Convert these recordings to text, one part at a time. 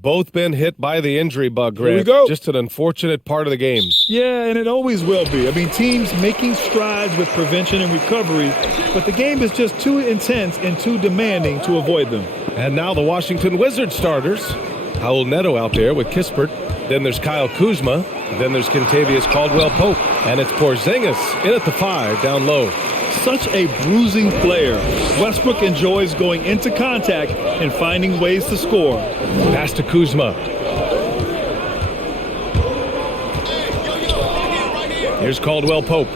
both been hit by the injury bug, Grant. Here we go. Just an unfortunate part of the game. Yeah, and it always will be. I mean, teams making strides with prevention and recovery, but the game is just too intense and too demanding to avoid them. And now the Washington Wizards starters. Raul Neto out there with Kispert. Then there's Kyle Kuzma. Then there's Kentavious Caldwell-Pope. And it's Porzingis in at the 5 down low. Such a bruising player. Westbrook enjoys going into contact and finding ways to score. Pass to Kuzma. Here's Caldwell-Pope.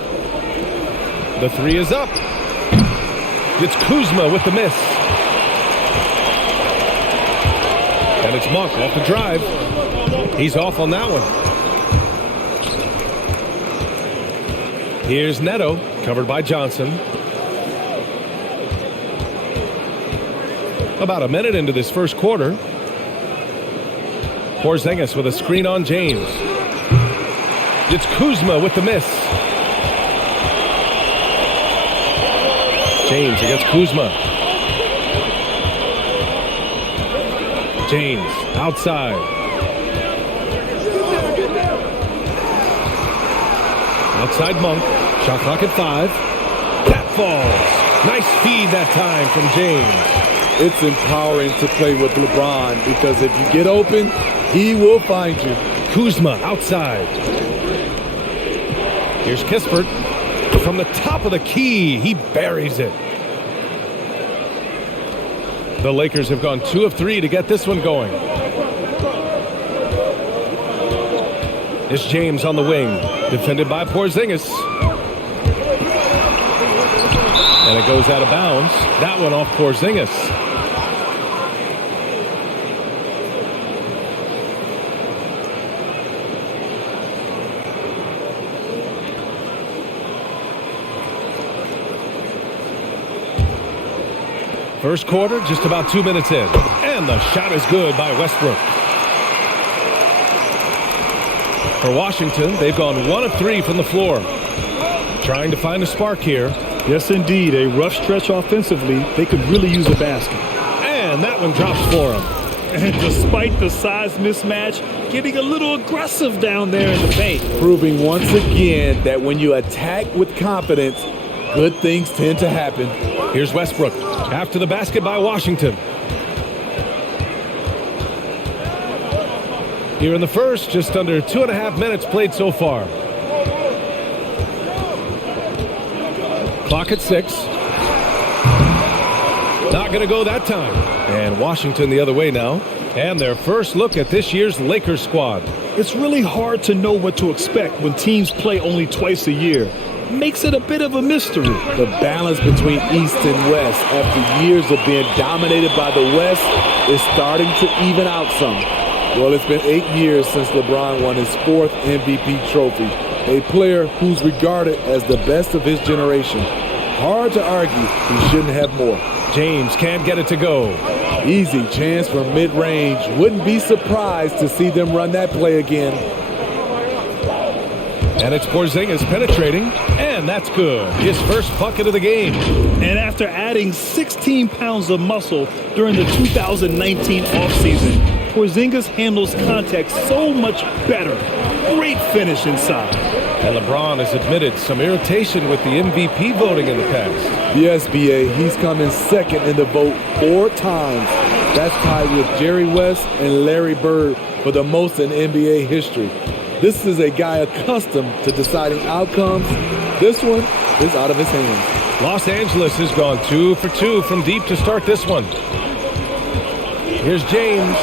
The 3 is up. It's Kuzma with the miss. And it's Monk off the drive. He's off on that one. Here's Neto, covered by Johnson. About a minute into this first quarter. Porzingis with a screen on James. It's Kuzma with the miss. James against Kuzma. James outside. Outside Monk. Shot clock at 5. That falls. Nice feed that time from James. It's empowering to play with LeBron because if you get open, he will find you. Kuzma outside. Here's Kispert. From the top of the key, he buries it. The Lakers have gone 2 of 3 to get this one going. It's James on the wing, defended by Porzingis. And it goes out of bounds. That one off Porzingis. First quarter, just about 2 minutes in. And the shot is good by Westbrook. For Washington, they've gone 1 of 3 from the floor. Trying to find a spark here. Yes, indeed. A rough stretch offensively. They could really use a basket. And that one drops for them. And despite the size mismatch, getting a little aggressive down there in the paint. Proving once again that when you attack with confidence, good things tend to happen. Here's Westbrook after the basket by Washington. Here in the first, just under 2.5 minutes played so far. Clock at 6. Not going to go that time. And Washington the other way now. And their first look at this year's Lakers squad. It's really hard to know what to expect when teams play only twice a year. Makes it a bit of a mystery. The balance between East and West after years of being dominated by the West is starting to even out some. Well, it's been 8 years since LeBron won his 4th MVP trophy. A player who's regarded as the best of his generation. Hard to argue he shouldn't have more. James can't get it to go. Easy chance for mid-range. Wouldn't be surprised to see them run that play again. And it's Porzingis penetrating, and that's good. His first bucket of the game. And after adding 16 pounds of muscle during the 2019 offseason, Porzingis handles contact so much better. Great finish inside. And LeBron has admitted some irritation with the MVP voting in the past. Yes, B.A., he's come in second in the vote 4 times. That's tied with Jerry West and Larry Bird for the most in NBA history. This is a guy accustomed to deciding outcomes. This one is out of his hands. Los Angeles has gone 2 for 2 from deep to start this one. Here's James.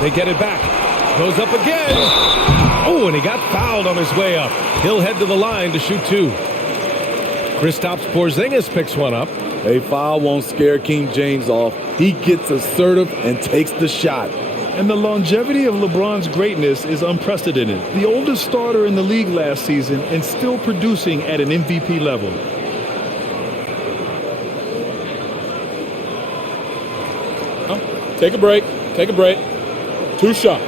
They get it back. Goes up again. Oh, and he got fouled on his way up. He'll head to the line to shoot 2. Kristaps Porzingis picks one up. A foul won't scare King James off. He gets assertive and takes the shot. And the longevity of LeBron's greatness is unprecedented. The oldest starter in the league last season and still producing at an MVP level. Take a break. Take a break. 2 shots.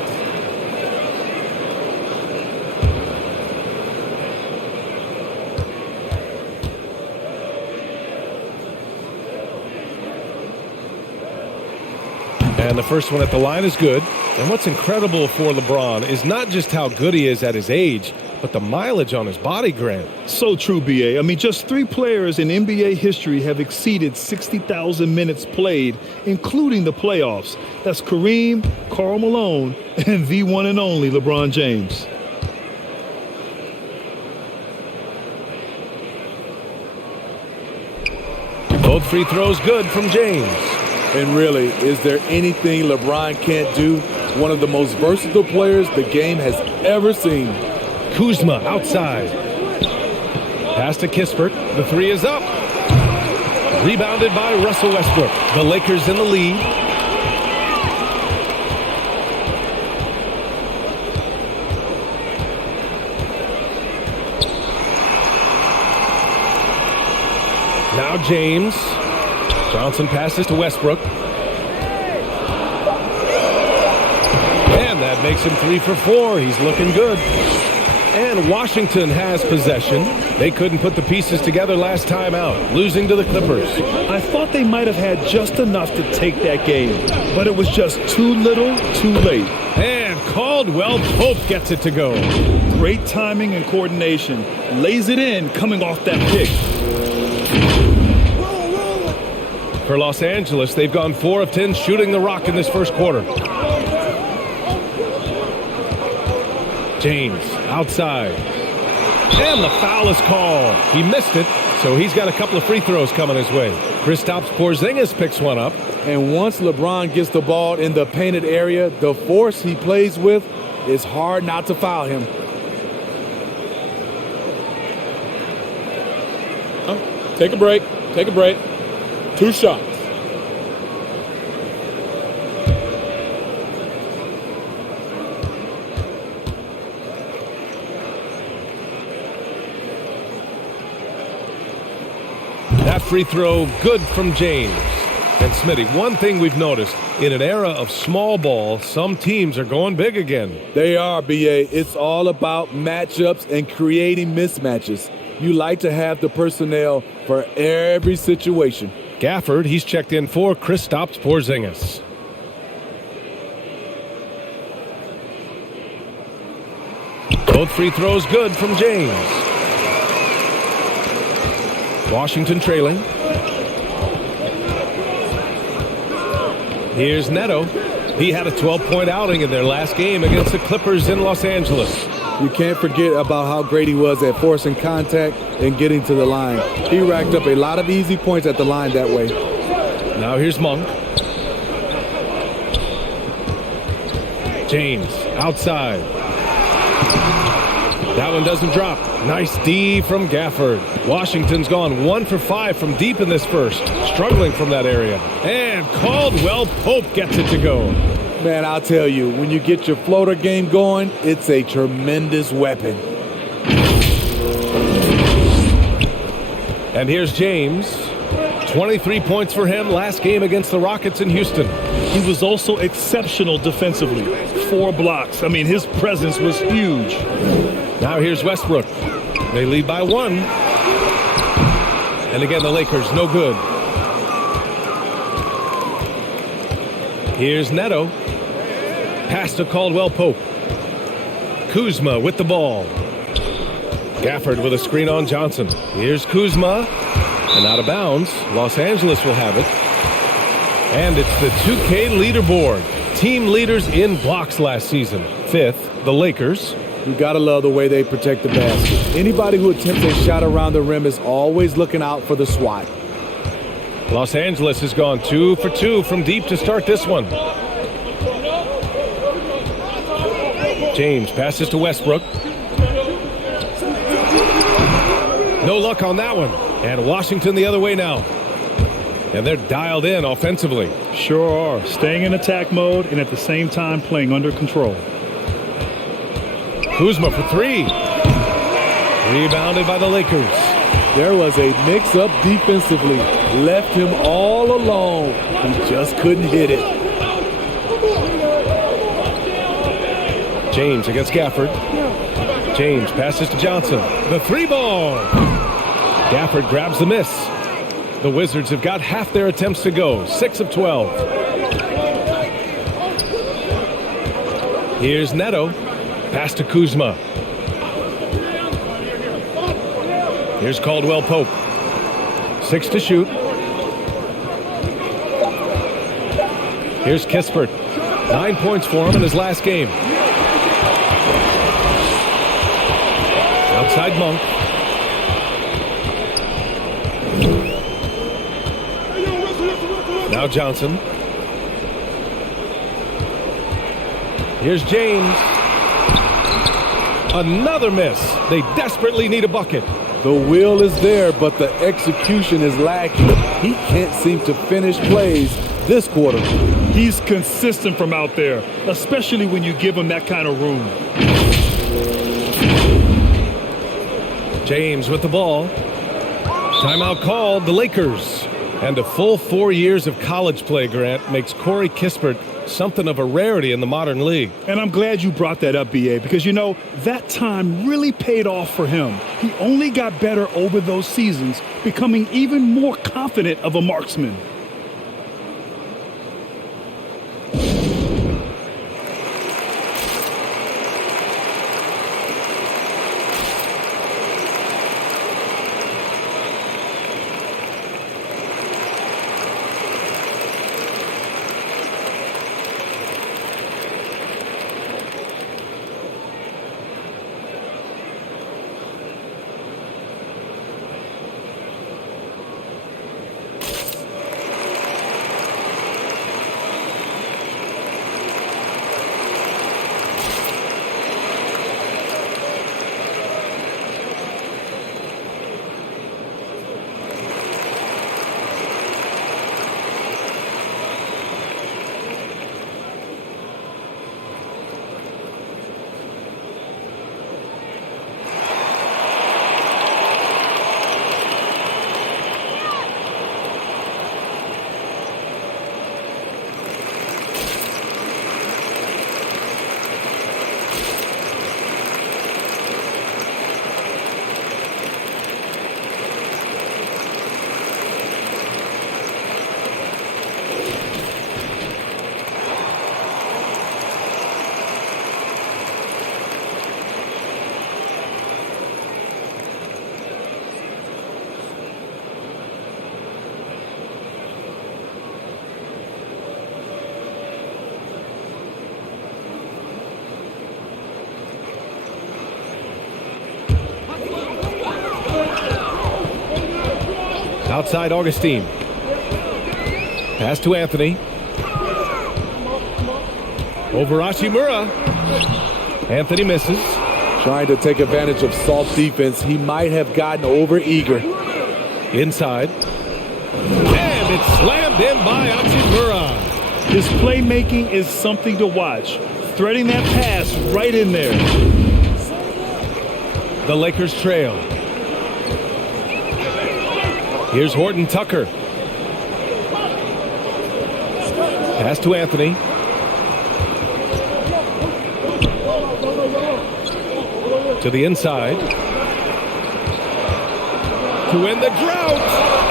And the first one at the line is good. And what's incredible for LeBron is not just how good he is at his age, but the mileage on his body, Grant. So true, B.A. I mean, just 3 players in NBA history have exceeded 60,000 minutes played, including the playoffs. That's Kareem, Karl Malone, and the one and only LeBron James. Both free throws good from James. And really, is there anything LeBron can't do? One of the most versatile players the game has ever seen. Kuzma outside. Pass to Kispert. The 3 is up. Rebounded by Russell Westbrook. The Lakers in the lead. Now James. Johnson passes to Westbrook. And that makes him 3 for 4. He's looking good. And Washington has possession. They couldn't put the pieces together last time out, losing to the Clippers. I thought they might have had just enough to take that game, but it was just too little, too late. And Caldwell Pope gets it to go. Great timing and coordination. Lays it in coming off that pick. For Los Angeles, they've gone 4 of 10 shooting the rock in this first quarter. James outside. And the foul is called. He missed it, so he's got a couple of free throws coming his way. Kristaps Porzingis picks one up. And once LeBron gets the ball in the painted area, the force he plays with, it's hard not to foul him. Take a break. Take a break. 2 shots. That free throw good from James. And Smitty, one thing we've noticed, in an era of small ball, some teams are going big again. They are, B.A. It's all about matchups and creating mismatches. You like to have the personnel for every situation. Gafford, he's checked in for Kristaps Porzingis. Both free throws good from James. Washington trailing. Here's Neto. He had a 12-point outing in their last game against the Clippers in Los Angeles. You can't forget about how great he was at forcing contact and getting to the line. He racked up a lot of easy points at the line that way. Now here's Monk. James outside. That one doesn't drop. Nice D from Gafford. Washington's gone 1 for 5 from deep in this first. Struggling from that area. And Caldwell Pope gets it to go. Man, I'll tell you, when you get your floater game going, it's a tremendous weapon. And here's James. 23 points for him last game against the Rockets in Houston. He was also exceptional defensively. 4 blocks. I mean, his presence was huge. Now here's Westbrook. They lead by 1. And again, the Lakers, no good. Here's Neto. Pass to Caldwell Pope. Kuzma with the ball. Gafford with a screen on Johnson. Here's Kuzma. And out of bounds. Los Angeles will have it. And it's the 2K leaderboard. Team leaders in blocks last season. 5th, the Lakers. You gotta love the way they protect the basket. Anybody who attempts a shot around the rim is always looking out for the swat. Los Angeles has gone 2 for 2 from deep to start this one. James passes to Westbrook. No luck on that one. And Washington the other way now. And they're dialed in offensively. Sure are. Staying in attack mode and at the same time playing under control. Kuzma for 3. Rebounded by the Lakers. There was a mix-up defensively. Left him all alone. He just couldn't hit it. James against Gafford. James passes to Johnson. The 3-ball. Gafford grabs the miss. The Wizards have got half their attempts to go. 6 of 12. Here's Neto. Pass to Kuzma. Here's Caldwell Pope. 6 to shoot. Here's Kispert. 9 points for him in his last game. Outside Monk. Now Johnson. Here's James. Another miss. They desperately need a bucket. The will is there, but the execution is lacking. He can't seem to finish plays this quarter. He's consistent from out there, especially when you give him that kind of room. James with the ball. Timeout called, the Lakers. And a full 4 years of college play, Grant, makes Corey Kispert something of a rarity in the modern league. And I'm glad you brought that up, B.A., because, you know, that time really paid off for him. He only got better over those seasons, becoming even more confident of a marksman. Outside Augustine. Pass to Anthony. Over Hachimura. Anthony misses. Trying to take advantage of soft defense. He might have gotten over eager. Inside. And it's slammed in by Hachimura. His playmaking is something to watch. Threading that pass right in there. The Lakers trail. Here's Horton Tucker. Pass to Anthony. To the inside. To end the drought.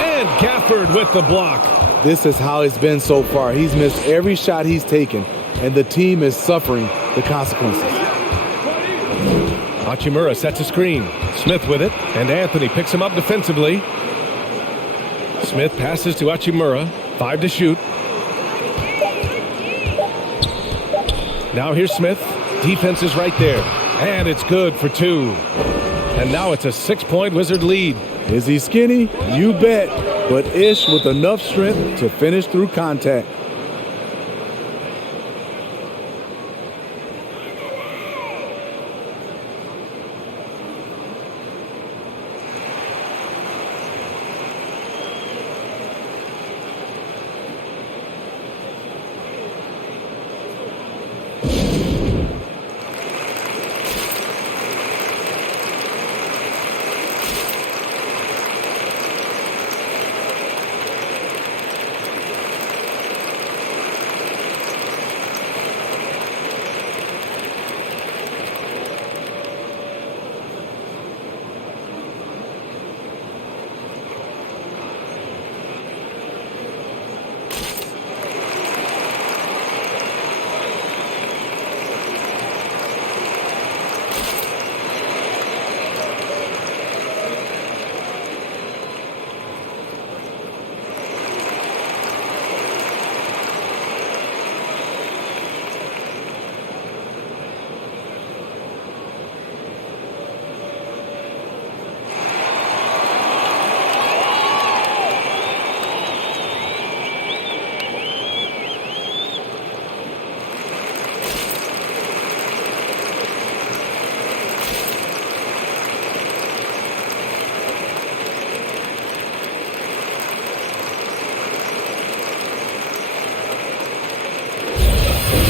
And Gafford with the block. This is how it's been so far. He's missed every shot he's taken, and the team is suffering the consequences. Hachimura sets a screen. Smith with it, and Anthony picks him up defensively. Smith passes to Hachimura. 5 to shoot. Now here's Smith. Defense is right there. And it's good for 2. And now it's a 6-point Wizard lead. Is he skinny? You bet. But Ish with enough strength to finish through contact.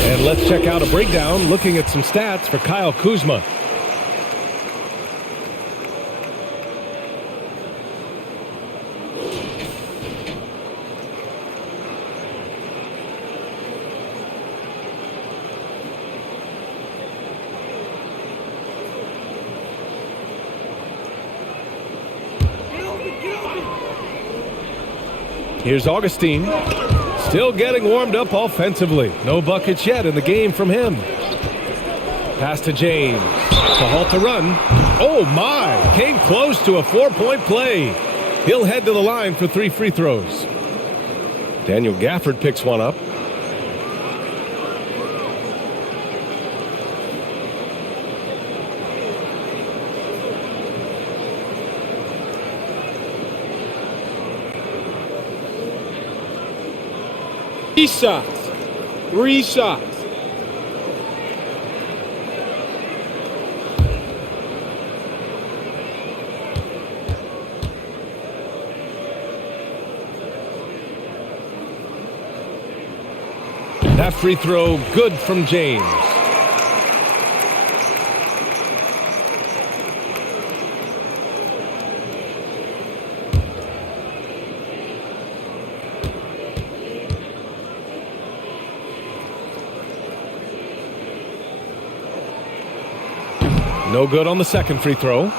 And let's check out a breakdown looking at some stats for Kyle Kuzma. Here's Augustine, still getting warmed up offensively. No buckets yet in the game from him. Pass to James to halt the run. Oh my, came close to a 4-point play. He'll head to the line for 3 free throws. Daniel Gafford picks one up. Three shots. That free throw good from James. No good on the second free throw.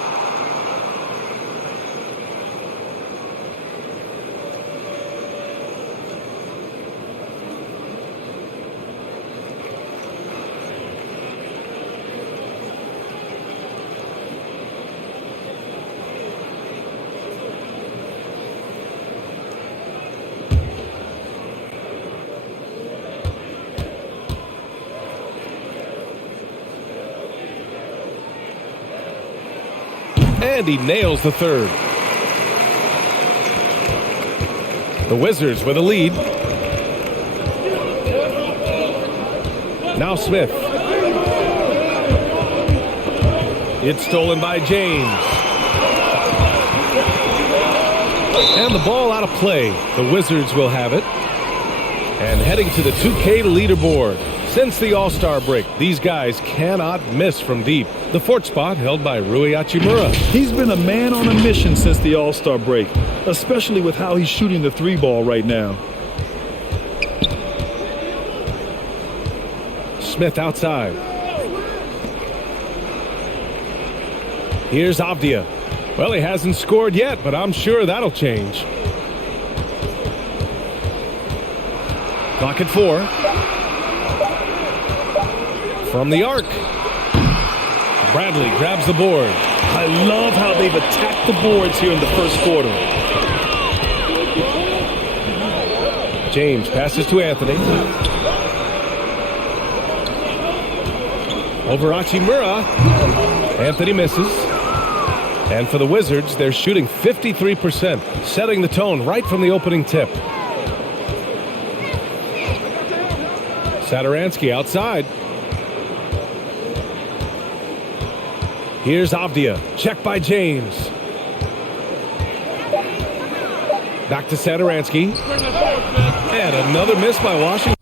And he nails the third. The Wizards with a lead. Now Smith. It's stolen by James. And the ball out of play. The Wizards will have it. And heading to the 2K leaderboard. Since the All-Star break, these guys cannot miss from deep. The fourth spot held by Rui Hachimura. He's been a man on a mission since the All-Star break, especially with how he's shooting the 3-ball right now. Smith outside. Here's Avdia. Well, he hasn't scored yet, but I'm sure that'll change. Clock at 4. From the arc. Bradley grabs the board. I love how they've attacked the boards here in the first quarter. James passes to Anthony. Over Hachimura. Anthony misses. And for the Wizards, they're shooting 53%, setting the tone right from the opening tip. Satoransky outside. Here's Avdia. Check by James. Back to Satoransky. And another miss by Washington.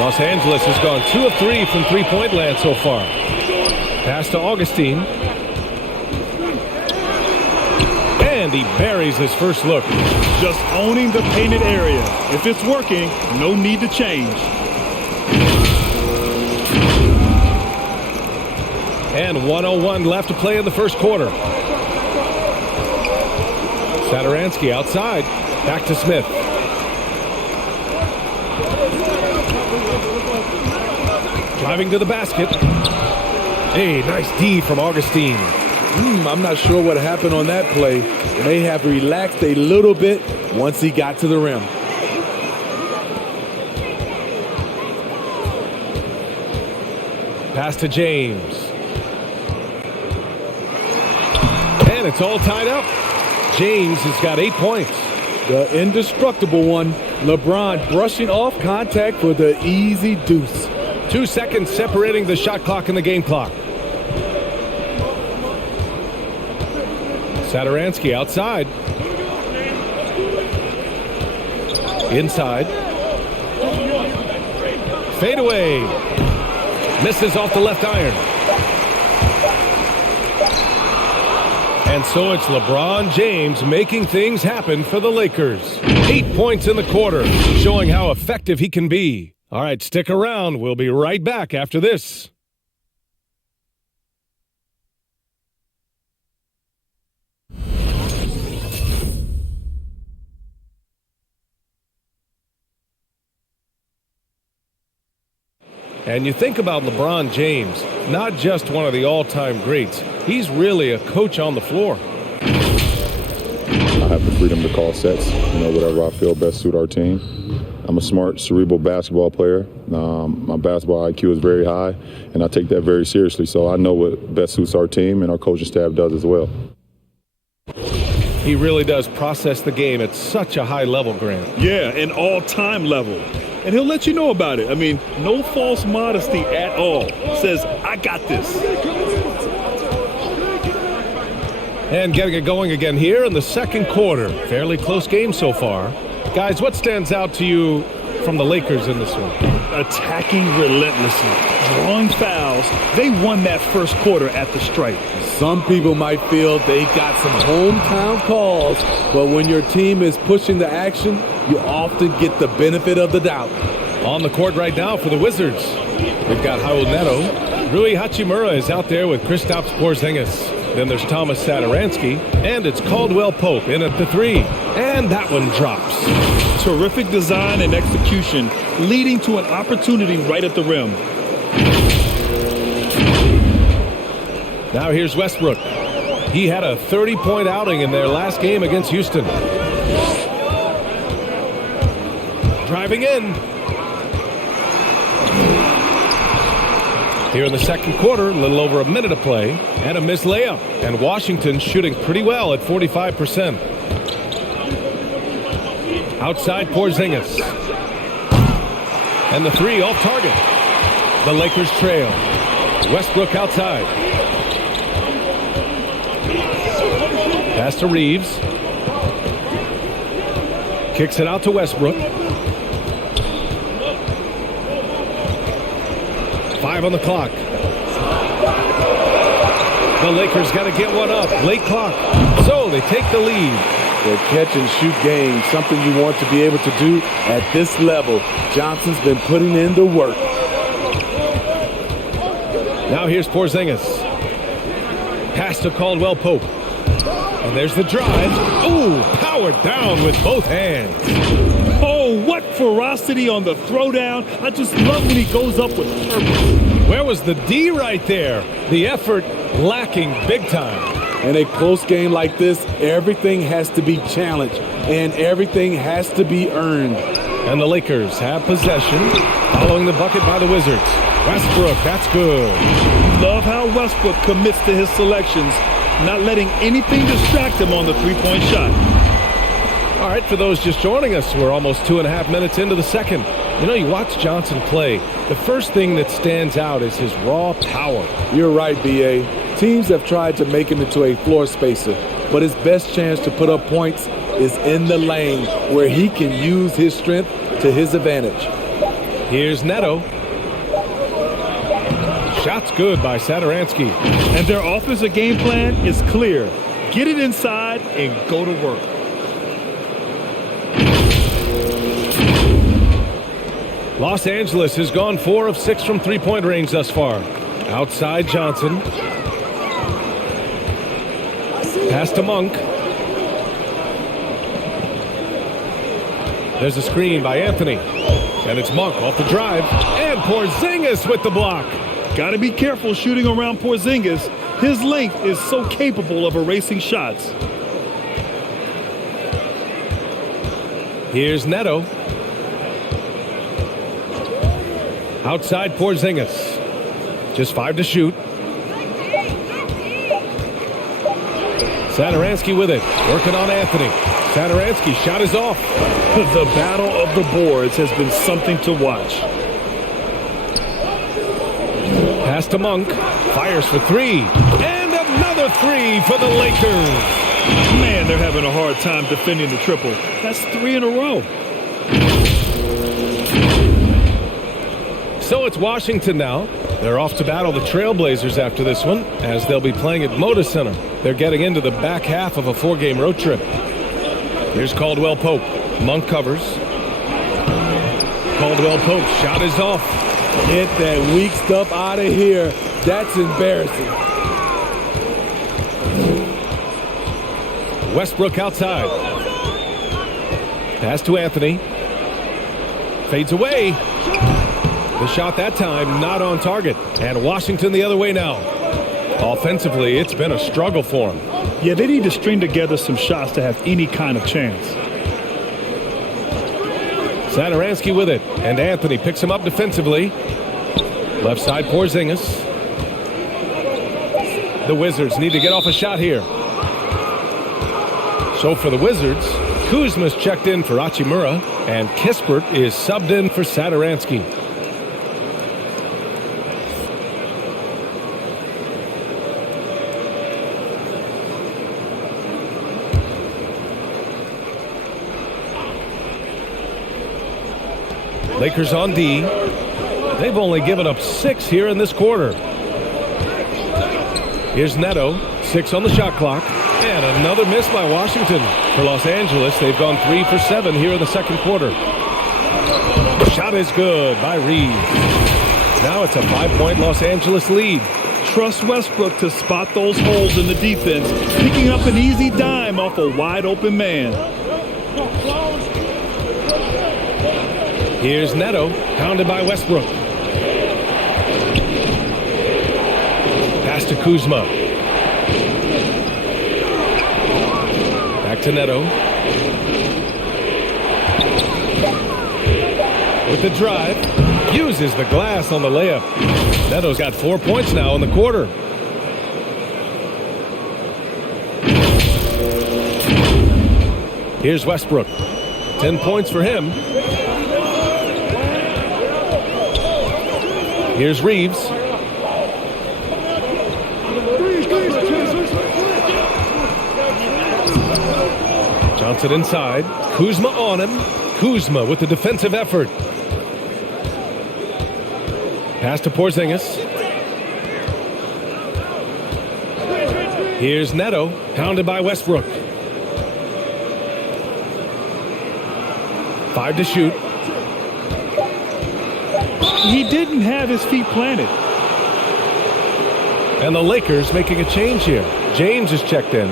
Los Angeles has gone 2 of 3 from three-point land so far. Pass to Augustine. And he buries his first look. Just owning the painted area. If it's working, no need to change. And 1:01 left to play in the first quarter. Satoransky outside. Back to Smith. Driving to the basket. Hey, nice D from Augustine. I'm not sure what happened on that play. May have relaxed a little bit once he got to the rim. Pass to James. And it's all tied up. James has got 8 points. The indestructible one LeBron brushing off contact for the easy deuce. 2 seconds separating the shot clock and the game clock. Satoransky outside. Inside. Fade away. Misses off the left iron. And so it's LeBron James making things happen for the Lakers. 8 points in the quarter, showing how effective he can be. All right, stick around. We'll be right back after this. And you think about LeBron James, not just one of the all-time greats. He's really a coach on the floor. I have the freedom to call sets, whatever I feel best suit our team. I'm a smart, cerebral basketball player. My basketball IQ is very high, and I take that very seriously. So I know what best suits our team, and our coaching staff does as well. He really does process the game at such a high level, Grant. Yeah, an all-time level. And he'll let you know about it. I mean, no false modesty at all. Says, I got this. And getting it going again here in the second quarter. Fairly close game so far. Guys, what stands out to you from the Lakers in this one? Attacking relentlessly, drawing fouls. They won that first quarter at the stripe. Some people might feel they got some hometown calls, but when your team is pushing the action, you often get the benefit of the doubt. On the court right now for the Wizards, we've got Raul Neto. Rui Hachimura is out there with Kristaps Porzingis. Then there's Thomas Satoransky, and it's Caldwell Pope in at the 3. And that one drops. Terrific design and execution, leading to an opportunity right at the rim. Now here's Westbrook. He had a 30-point outing in their last game against Houston. Driving in. Here in the second quarter, a little over a minute to play, and a missed layup. And Washington shooting pretty well at 45%. Outside Porzingis. And the 3 off target. The Lakers trail. Westbrook outside. Pass to Reeves. Kicks it out to Westbrook. 5 on the clock. The Lakers got to get one up. Late clock. So they take the lead. The catch-and-shoot game, something you want to be able to do at this level. Johnson's been putting in the work. Now here's Porzingis. Pass to Caldwell Pope. And there's the drive. Ooh, powered down with both hands. Oh, what ferocity on the throwdown. I just love when he goes up with purpose. Where was the D right there? The effort lacking big time. In a close game like this, everything has to be challenged and everything has to be earned. And the Lakers have possession following the bucket by the Wizards. Westbrook, that's good. Love how Westbrook commits to his selections, not letting anything distract him on the three-point shot. All right, for those just joining us, we're almost 2.5 minutes into the second. You watch Johnson play. The first thing that stands out is his raw power. You're right, B.A. Teams have tried to make him into a floor spacer, but his best chance to put up points is in the lane where he can use his strength to his advantage. Here's Neto. Shot's good by Satoransky. And their offensive game plan is clear. Get it inside and go to work. Los Angeles has gone 4 of 6 from three-point range thus far. Outside Johnson. Pass to Monk. There's a screen by Anthony. And it's Monk off the drive. And Porzingis with the block. Got to be careful shooting around Porzingis. His length is so capable of erasing shots. Here's Neto. Outside Porzingis. Just 5 to shoot. Satoransky with it. Working on Anthony. Satoransky's shot is off. The battle of the boards has been something to watch. Pass to Monk. Fires for three. And another three for the Lakers. Man, they're having a hard time defending the triple. That's 3 in a row. So it's Washington now. They're off to battle the Trailblazers after this one, as they'll be playing at Moda Center. They're getting into the back half of a 4-game road trip. Here's Caldwell Pope. Monk covers. Caldwell Pope, shot is off. Get that weak stuff out of here. That's embarrassing. Westbrook outside. Pass to Anthony. Fades away. The shot that time not on target. And Washington the other way now. Offensively, it's been a struggle for them. Yeah, they need to string together some shots to have any kind of chance. Satoransky with it. And Anthony picks him up defensively. Left side Porzingis. The Wizards need to get off a shot here. So for the Wizards, Kuzma's checked in for Hachimura, and Kispert is subbed in for Satoransky. Lakers on D. They've only given up 6 here in this quarter. Here's Neto, 6 on the shot clock. And another miss by Washington. For Los Angeles, they've gone 3 for 7 here in the second quarter. Shot is good by Reeves. Now it's a 5-point Los Angeles lead. Trust Westbrook to spot those holes in the defense, picking up an easy dime off a wide-open man. Here's Neto, pounded by Westbrook. Pass to Kuzma. Back to Neto. With the drive, uses the glass on the layup. Neto's got 4 points now in the quarter. Here's Westbrook. 10 points for him. Here's Reeves. Johnson inside. Kuzma on him. Kuzma with the defensive effort. Pass to Porzingis. Here's Neto, pounded by Westbrook. 5 to shoot. He didn't have his feet planted. And the Lakers making a change here. James is checked in.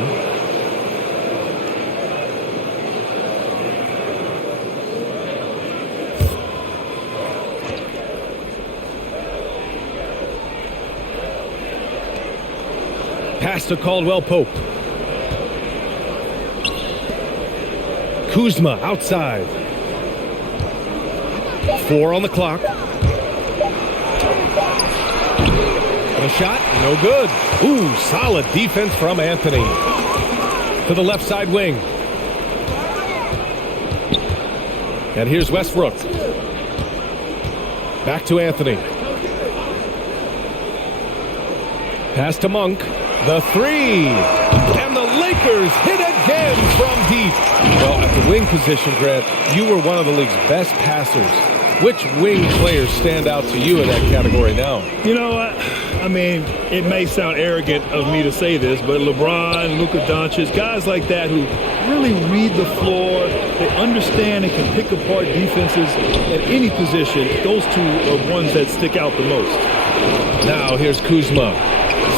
Pass to Caldwell Pope. Kuzma outside. 4 on the clock. And a shot, no good. Ooh, solid defense from Anthony. To the left side wing. And here's Westbrook. Back to Anthony. Pass to Monk. The 3. And the Lakers hit again from deep. Well, at the wing position, Grant, you were one of the league's best passers. Which wing players stand out to you in that category now? You know what? I mean, it may sound arrogant of me to say this, but LeBron, Luka Doncic, guys like that who really read the floor, they understand and can pick apart defenses at any position. Those two are ones that stick out the most. Now here's Kuzma.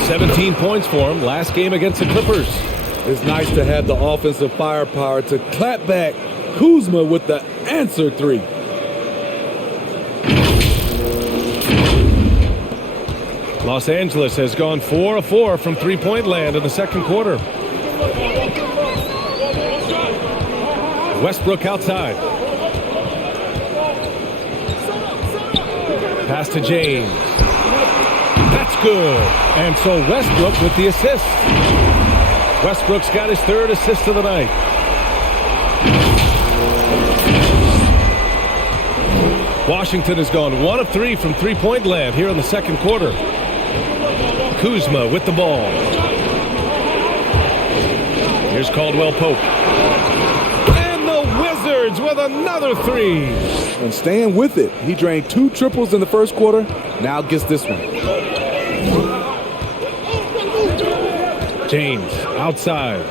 17 points for him last game against the Clippers. It's nice to have the offensive firepower to clap back Kuzma with the answer 3. Los Angeles has gone 4 of 4 from three-point land in the second quarter. Westbrook outside. Pass to James. That's good. And so Westbrook with the assist. Westbrook's got his 3rd assist of the night. Washington has gone 1 of 3 from three-point land here in the second quarter. Kuzma with the ball. Here's Caldwell Pope. And the Wizards with another three. And staying with it. He drained 2 triples in the first quarter. Now gets this one. James outside.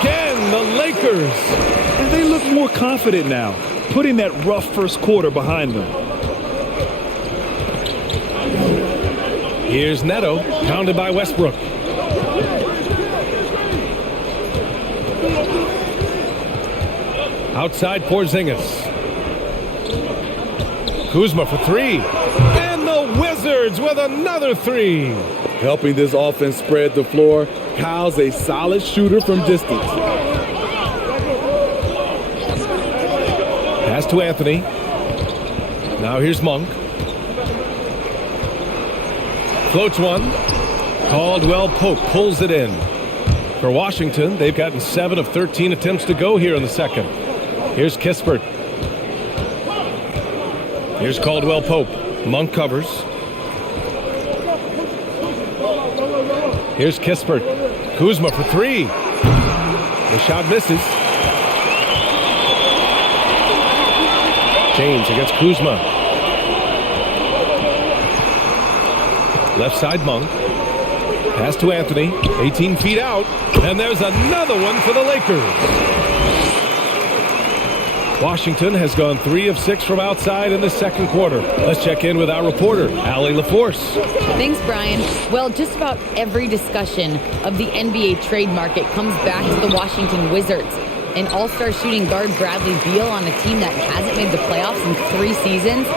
Again, the Lakers. And they look more confident now, putting that rough first quarter behind them. Here's Neto, pounded by Westbrook. Outside Porzingis. Kuzma for 3. And the Wizards with another 3. Helping this offense spread the floor. Kyle's a solid shooter from distance. Pass to Anthony. Now here's Monk. Floats one. Caldwell Pope pulls it in. For Washington, they've gotten 7 of 13 attempts to go here in the second. Here's Kispert. Here's Caldwell Pope. Monk covers. Here's Kispert. Kuzma for 3. The shot misses. James against Kuzma. Left side Monk. Pass to Anthony. 18 feet out. And there's another one for the Lakers. Washington has gone 3 of 6 from outside in the second quarter. Let's check in with our reporter, Allie LaForce. Thanks, Brian. Well, just about every discussion of the NBA trade market comes back to the Washington Wizards. An all-star shooting guard Bradley Beal on a team that hasn't made the playoffs in 3 seasons.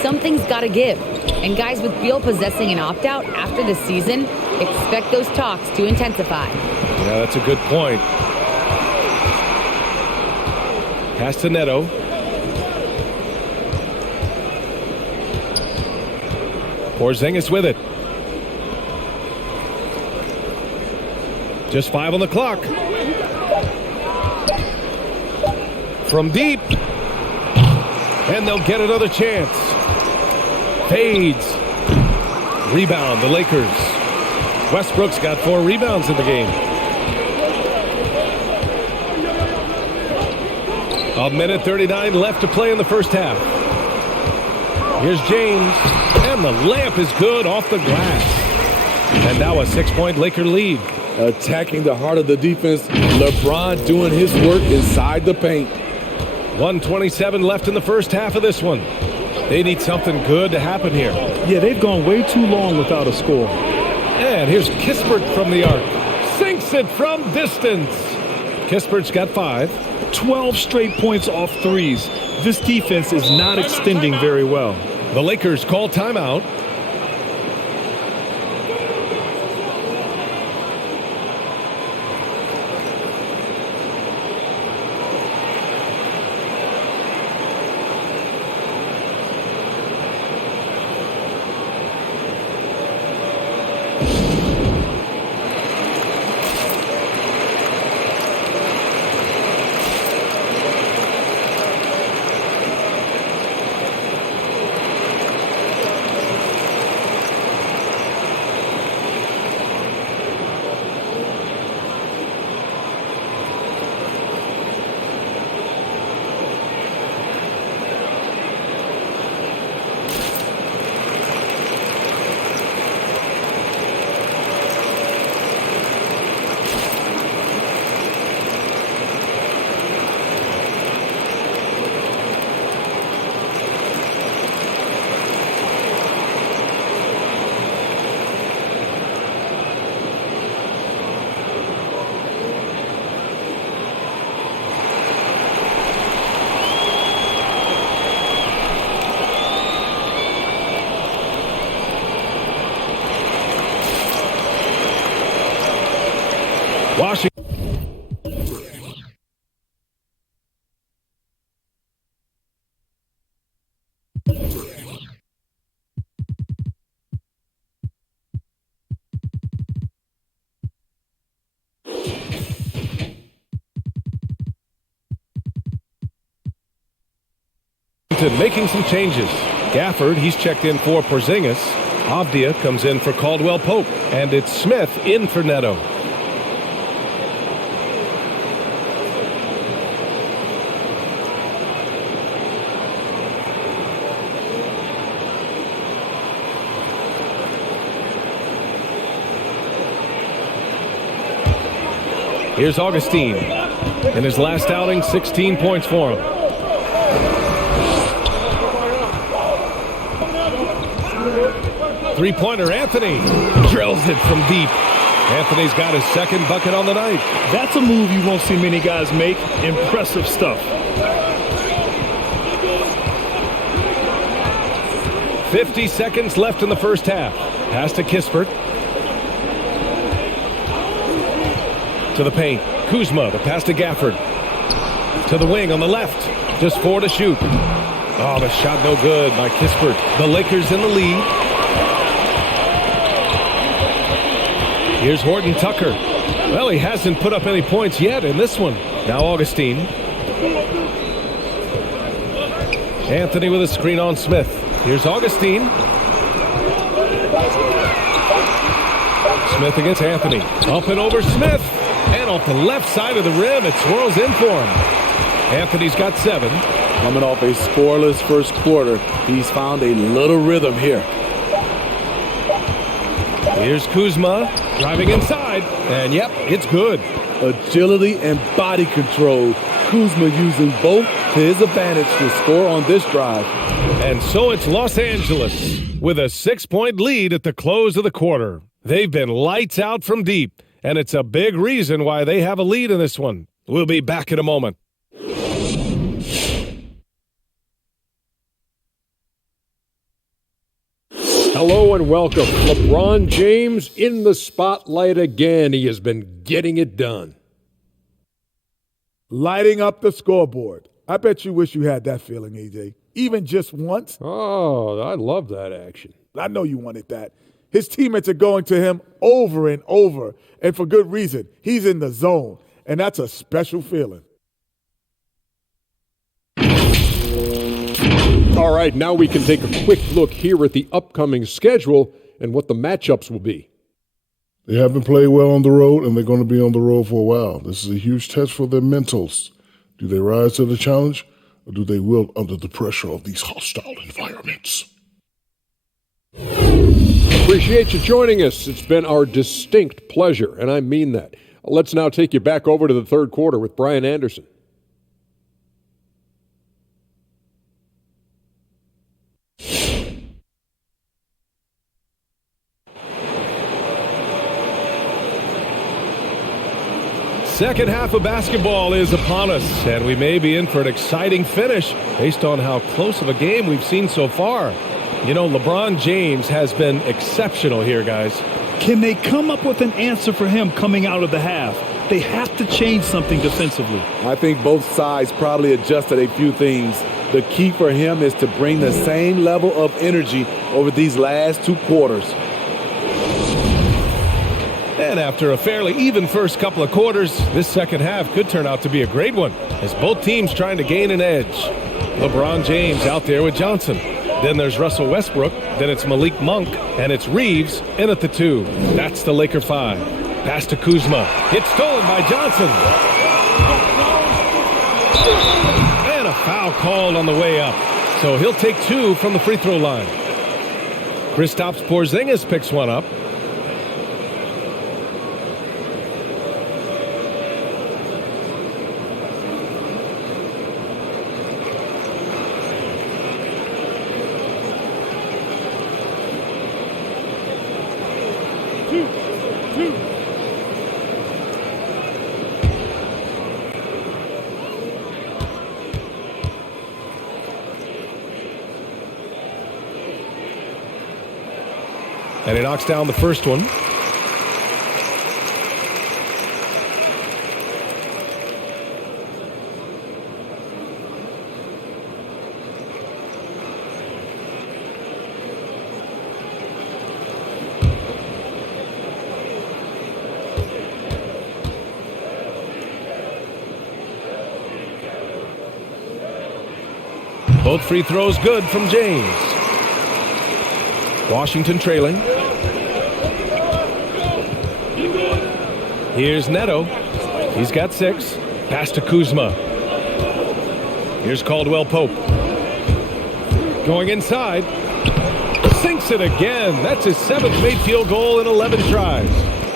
Something's got to give. And guys, with Beal possessing an opt-out after the season, expect those talks to intensify. Yeah, that's a good point. Pass to Neto. Porzingis with it. Just 5 on the clock. From deep. And they'll get another chance. Fades. Rebound, the Lakers. Westbrook's got 4 rebounds in the game. A minute 39 left to play in the first half. Here's James. And the layup is good off the glass. And now a 6-point Laker lead. Attacking the heart of the defense. LeBron doing his work inside the paint. 1:27 left in the first half of this one. They need something good to happen here. Yeah, they've gone way too long without a score. And here's Kispert from the arc. Sinks it from distance. Kispert's got 5. 12 straight points off threes. This defense is not extending very well. The Lakers call timeout. Washington making some changes. Gafford, he's checked in for Porzingis. Avdia comes in for Caldwell Pope. And it's Smith in for Neto. Here's Augustine. In his last outing, 16 points for him. Three-pointer, Anthony drills it from deep. Anthony's got his second bucket on the night. That's a move you won't see many guys make. Impressive stuff. 50 seconds left in the first half. Pass to Kispert. To the paint. Kuzma, the pass to Gafford. To the wing on the left. Just 4 to shoot. Oh, the shot no good by Kispert. The Lakers in the lead. Here's Horton Tucker. Well, he hasn't put up any points yet in this one. Now Augustine. Anthony with a screen on Smith. Here's Augustine. Smith against Anthony. Up and over Smith. And off the left side of the rim, it swirls in for him. Anthony's got 7. Coming off a scoreless first quarter, he's found a little rhythm here. Here's Kuzma driving inside. And yep, it's good. Agility and body control. Kuzma using both to his advantage to score on this drive. And so it's Los Angeles with a 6-point lead at the close of the quarter. They've been lights out from deep. And it's a big reason why they have a lead in this one. We'll be back in a moment. Hello and welcome. LeBron James in the spotlight again. He has been getting it done. Lighting up the scoreboard. I bet you wish you had that feeling, AJ. Even just once. Oh, I love that action. I know you wanted that. His teammates are going to him over and over, and for good reason. He's in the zone, and that's a special feeling. All right, now we can take a quick look here at the upcoming schedule and what the matchups will be. They haven't played well on the road, and they're going to be on the road for a while. This is a huge test for their mentals. Do they rise to the challenge, or do they wilt under the pressure of these hostile environments? Appreciate you joining us. It's been our distinct pleasure, and I mean that. Let's now take you back over to the third quarter with Brian Anderson. Second half of basketball is upon us, and we may be in for an exciting finish based on how close of a game we've seen so far. You know, LeBron James has been exceptional here, guys. Can they come up with an answer for him coming out of the half? They have to change something defensively. I think both sides probably adjusted a few things. The key for him is to bring the same level of energy over these last 2 quarters. And after a fairly even first couple of quarters, this second half could turn out to be a great one as both teams trying to gain an edge. LeBron James out there with Johnson. Then there's Russell Westbrook. Then it's Malik Monk. And it's Reeves in at the 2. That's the Laker 5. Pass to Kuzma. It's stolen by Johnson. And a foul called on the way up. So he'll take 2 from the free throw line. Kristaps Porzingis picks one up. And he knocks down the first one. Both free throws good from James. Washington trailing. Here's Neto. He's got 6. Pass to Kuzma. Here's Caldwell Pope. Going inside. Sinks it again. That's his 7th made field goal in 11 tries.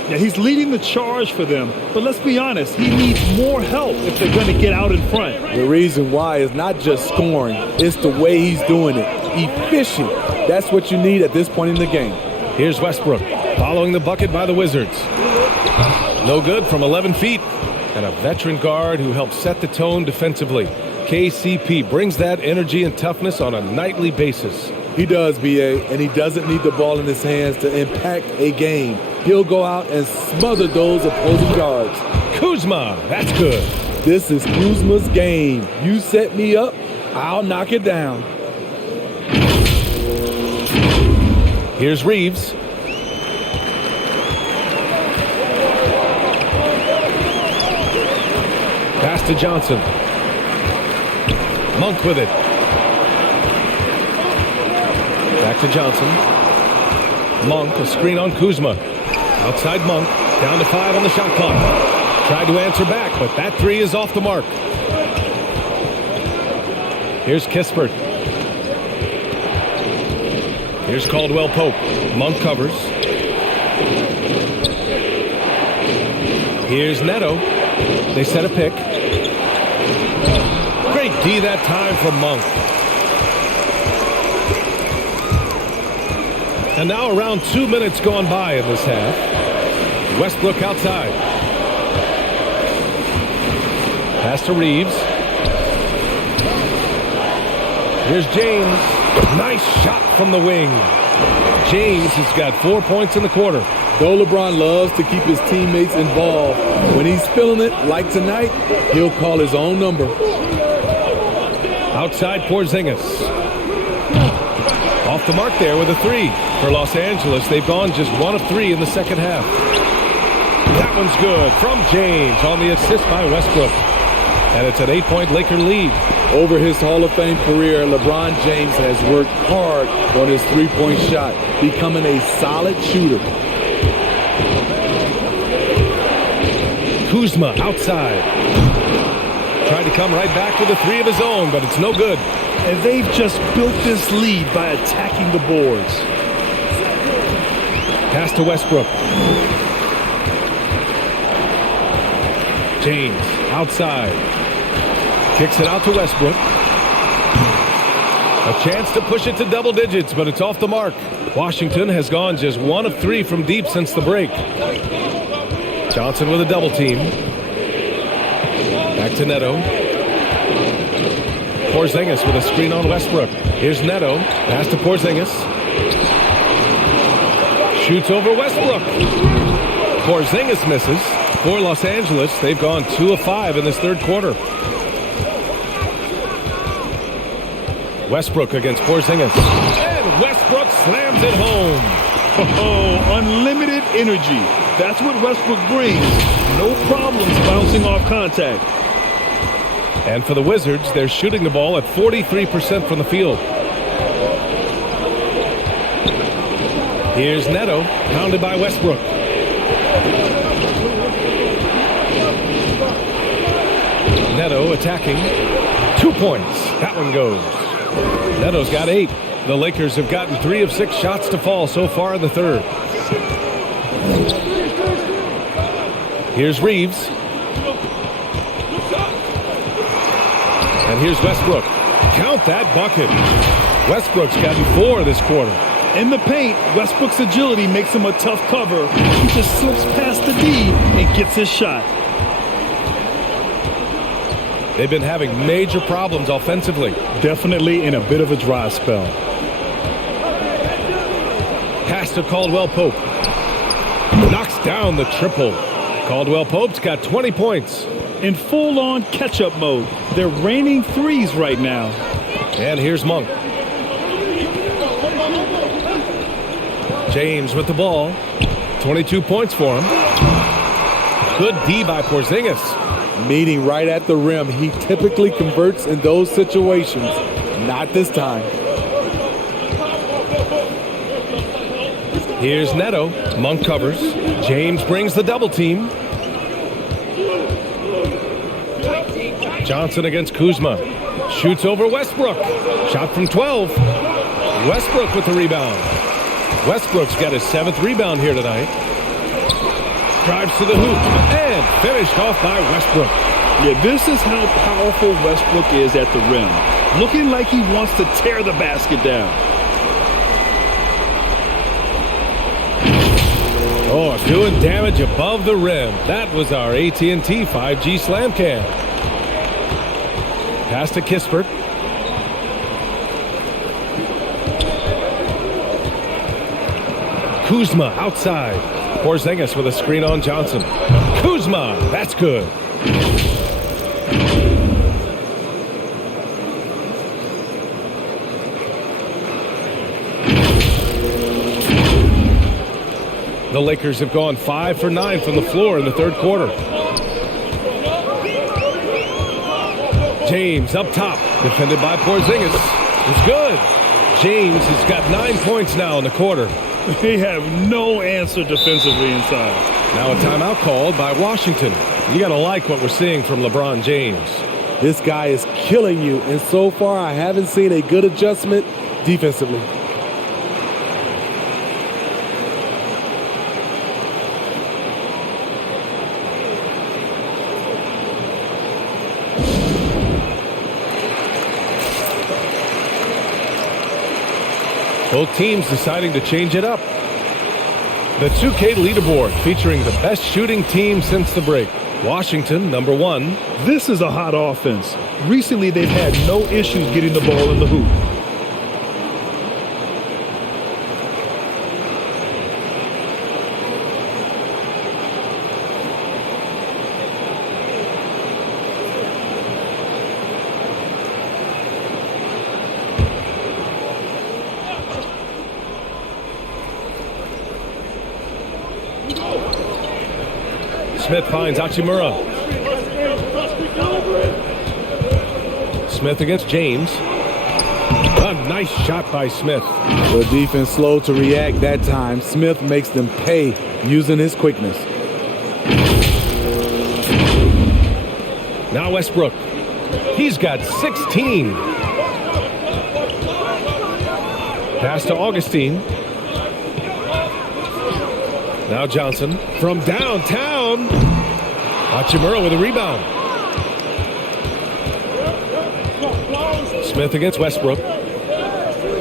Yeah, he's leading the charge for them, but let's be honest, he needs more help if they're going to get out in front. The reason why is not just scoring, it's the way he's doing it. Efficient. That's what you need at this point in the game. Here's Westbrook, following the bucket by the Wizards. No good from 11 feet. And a veteran guard who helps set the tone defensively. KCP brings that energy and toughness on a nightly basis. He does, BA, and he doesn't need the ball in his hands to impact a game. He'll go out and smother those opposing guards. Kuzma, that's good. This is Kuzma's game. You set me up, I'll knock it down. Here's Reeves. Pass to Johnson. Monk with it. Back to Johnson. Monk, a screen on Kuzma. Outside Monk, down to 5 on the shot clock. Tried to answer back, but that 3 is off the mark. Here's Kispert. Here's Caldwell Pope. Monk covers. Here's Neto. They set a pick. Great D that time from Monk. And now around 2 minutes gone by in this half. Westbrook outside. Pass to Reeves. Here's James. Nice shot from the wing. James has got 4 points in the quarter. Though LeBron loves to keep his teammates involved, when he's feeling it, like tonight, he'll call his own number. Outside Porzingis. Off the mark there with a 3. For Los Angeles, they've gone just 1 of 3 in the second half. That one's good from James on the assist by Westbrook. And it's an 8-point Laker lead. Over his Hall of Fame career, LeBron James has worked hard on his three-point shot, becoming a solid shooter. Kuzma outside. Tried to come right back with a 3 of his own, but it's no good. And they've just built this lead by attacking the boards. Pass to Westbrook. James outside. Kicks it out to Westbrook. A chance to push it to double digits, but it's off the mark. Washington has gone just 1 of 3 from deep since the break. Johnson with a double team. Back to Neto. Porzingis with a screen on Westbrook. Here's Neto. Pass to Porzingis. Shoots over Westbrook. Porzingis misses. For Los Angeles, they've gone 2 of 5 in this third quarter. Westbrook against Porzingis. And Westbrook slams it home. Oh, unlimited energy. That's what Westbrook brings. No problems bouncing off contact. And for the Wizards, they're shooting the ball at 43% from the field. Here's Neto, pounded by Westbrook. Neto attacking. 2 points. That one goes. Neto's got 8. The Lakers have gotten 3 of 6 shots to fall so far in the third. Here's Reeves. And here's Westbrook. Count that bucket. Westbrook's gotten 4 this quarter. In the paint, Westbrook's agility makes him a tough cover. He just slips past the D and gets his shot. They've been having major problems offensively. Definitely in a bit of a dry spell. Pass to Caldwell Pope. Knocks down the triple. Caldwell Pope's got 20 points. In full-on catch-up mode. They're raining threes right now. And here's Monk. James with the ball. 22 points for him. Good D by Porzingis. Meeting right at the rim, he typically converts in those situations. Not this time. Here's Neto. Monk covers. James brings the double team. Johnson against Kuzma. Shoots over Westbrook. Shot from 12. Westbrook with the rebound. Westbrook's got his 7th rebound here tonight. Drives to the hoop and finished off by Westbrook. Yeah, this is how powerful Westbrook is at the rim. Looking like he wants to tear the basket down. Oh, doing damage above the rim. That was our AT&T 5G slam cam. Pass to Kispert. Kuzma outside. Porzingis with a screen on Johnson. Kuzma, that's good. The Lakers have gone 5 for 9 from the floor in the third quarter. James up top, defended by Porzingis. It's good. James has got 9 points now in the quarter. They have no answer defensively inside. Now a timeout called by Washington. You got to like what we're seeing from LeBron James. This guy is killing you, and so far I haven't seen a good adjustment defensively. Both teams deciding to change it up. The 2K leaderboard featuring the best shooting team since the break. Washington, number 1. This is a hot offense. Recently, they've had no issues getting the ball in the hoop. Smith finds Hachimura. Smith against James. A nice shot by Smith. The defense slow to react that time. Smith makes them pay using his quickness. Now Westbrook. He's got 16. Pass to Augustine. Now Johnson from downtown. Hachimura with a rebound. Smith against Westbrook.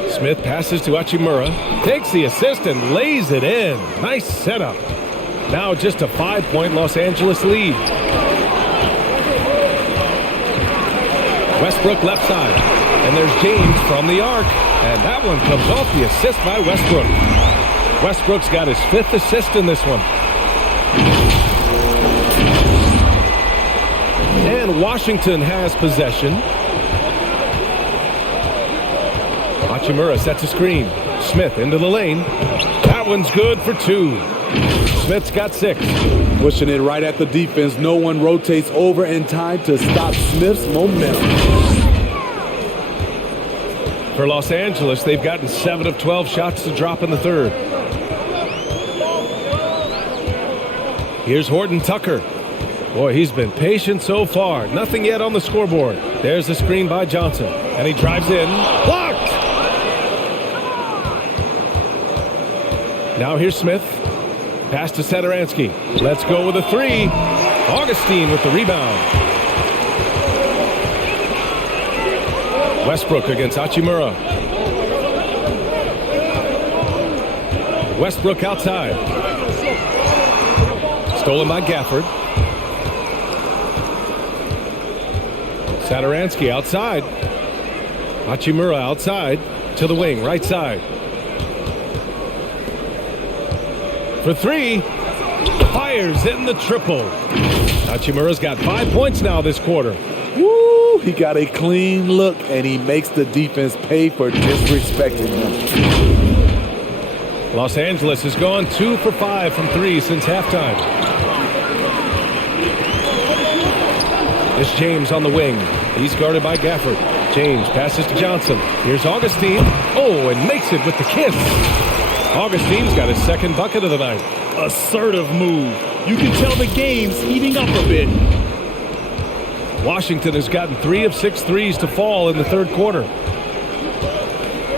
Smith passes to Hachimura. Takes the assist and lays it in. Nice setup. Now just a 5-point Los Angeles lead. Westbrook left side. And there's James from the arc. And that one comes off the assist by Westbrook. Westbrook's got his 5th assist in this one. And Washington has possession. Hachimura sets a screen. Smith into the lane. That one's good for 2. Smith's got 6. Pushing it right at the defense. No one rotates over in time to stop Smith's momentum. For Los Angeles, they've gotten 7 of 12 shots to drop in the third. Here's Horton Tucker. Boy, he's been patient so far. Nothing yet on the scoreboard. There's the screen by Johnson. And he drives in. Blocked! Now here's Smith. Pass to Satoransky. Let's go with a 3. Augustine with the rebound. Westbrook against Hachimura. Westbrook outside. Stolen by Gafford. Satoransky outside. Hachimura outside to the wing, right side. For 3. Fires in the triple. Hachimura's got 5 points now this quarter. Woo! He got a clean look, and he makes the defense pay for disrespecting him. Los Angeles has gone 2 for 5 from 3 since halftime. It's James on the wing. He's guarded by Gafford. James passes to Johnson. Here's Augustine. Oh, and makes it with the kiss. Augustine's got his second bucket of the night. Assertive move. You can tell the game's heating up a bit. Washington has gotten 3 of 6 threes to fall in the third quarter.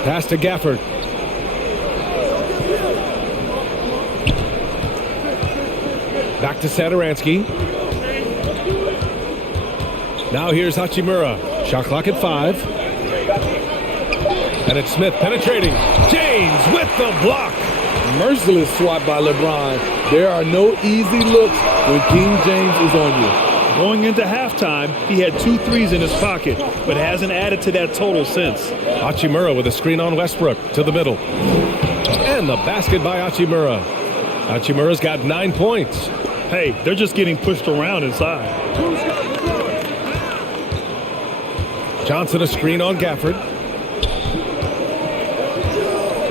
Pass to Gafford. Back to Satoransky. Now here's Hachimura. Shot clock at 5. And it's Smith penetrating. James with the block. Merciless swat by LeBron. There are no easy looks when King James is on you. Going into halftime, he had 2 threes in his pocket, but hasn't added to that total since. Hachimura with a screen on Westbrook to the middle. And the basket by Hachimura. Hachimura's got 9 points. Hey, they're just getting pushed around inside. Johnson a screen on Gafford.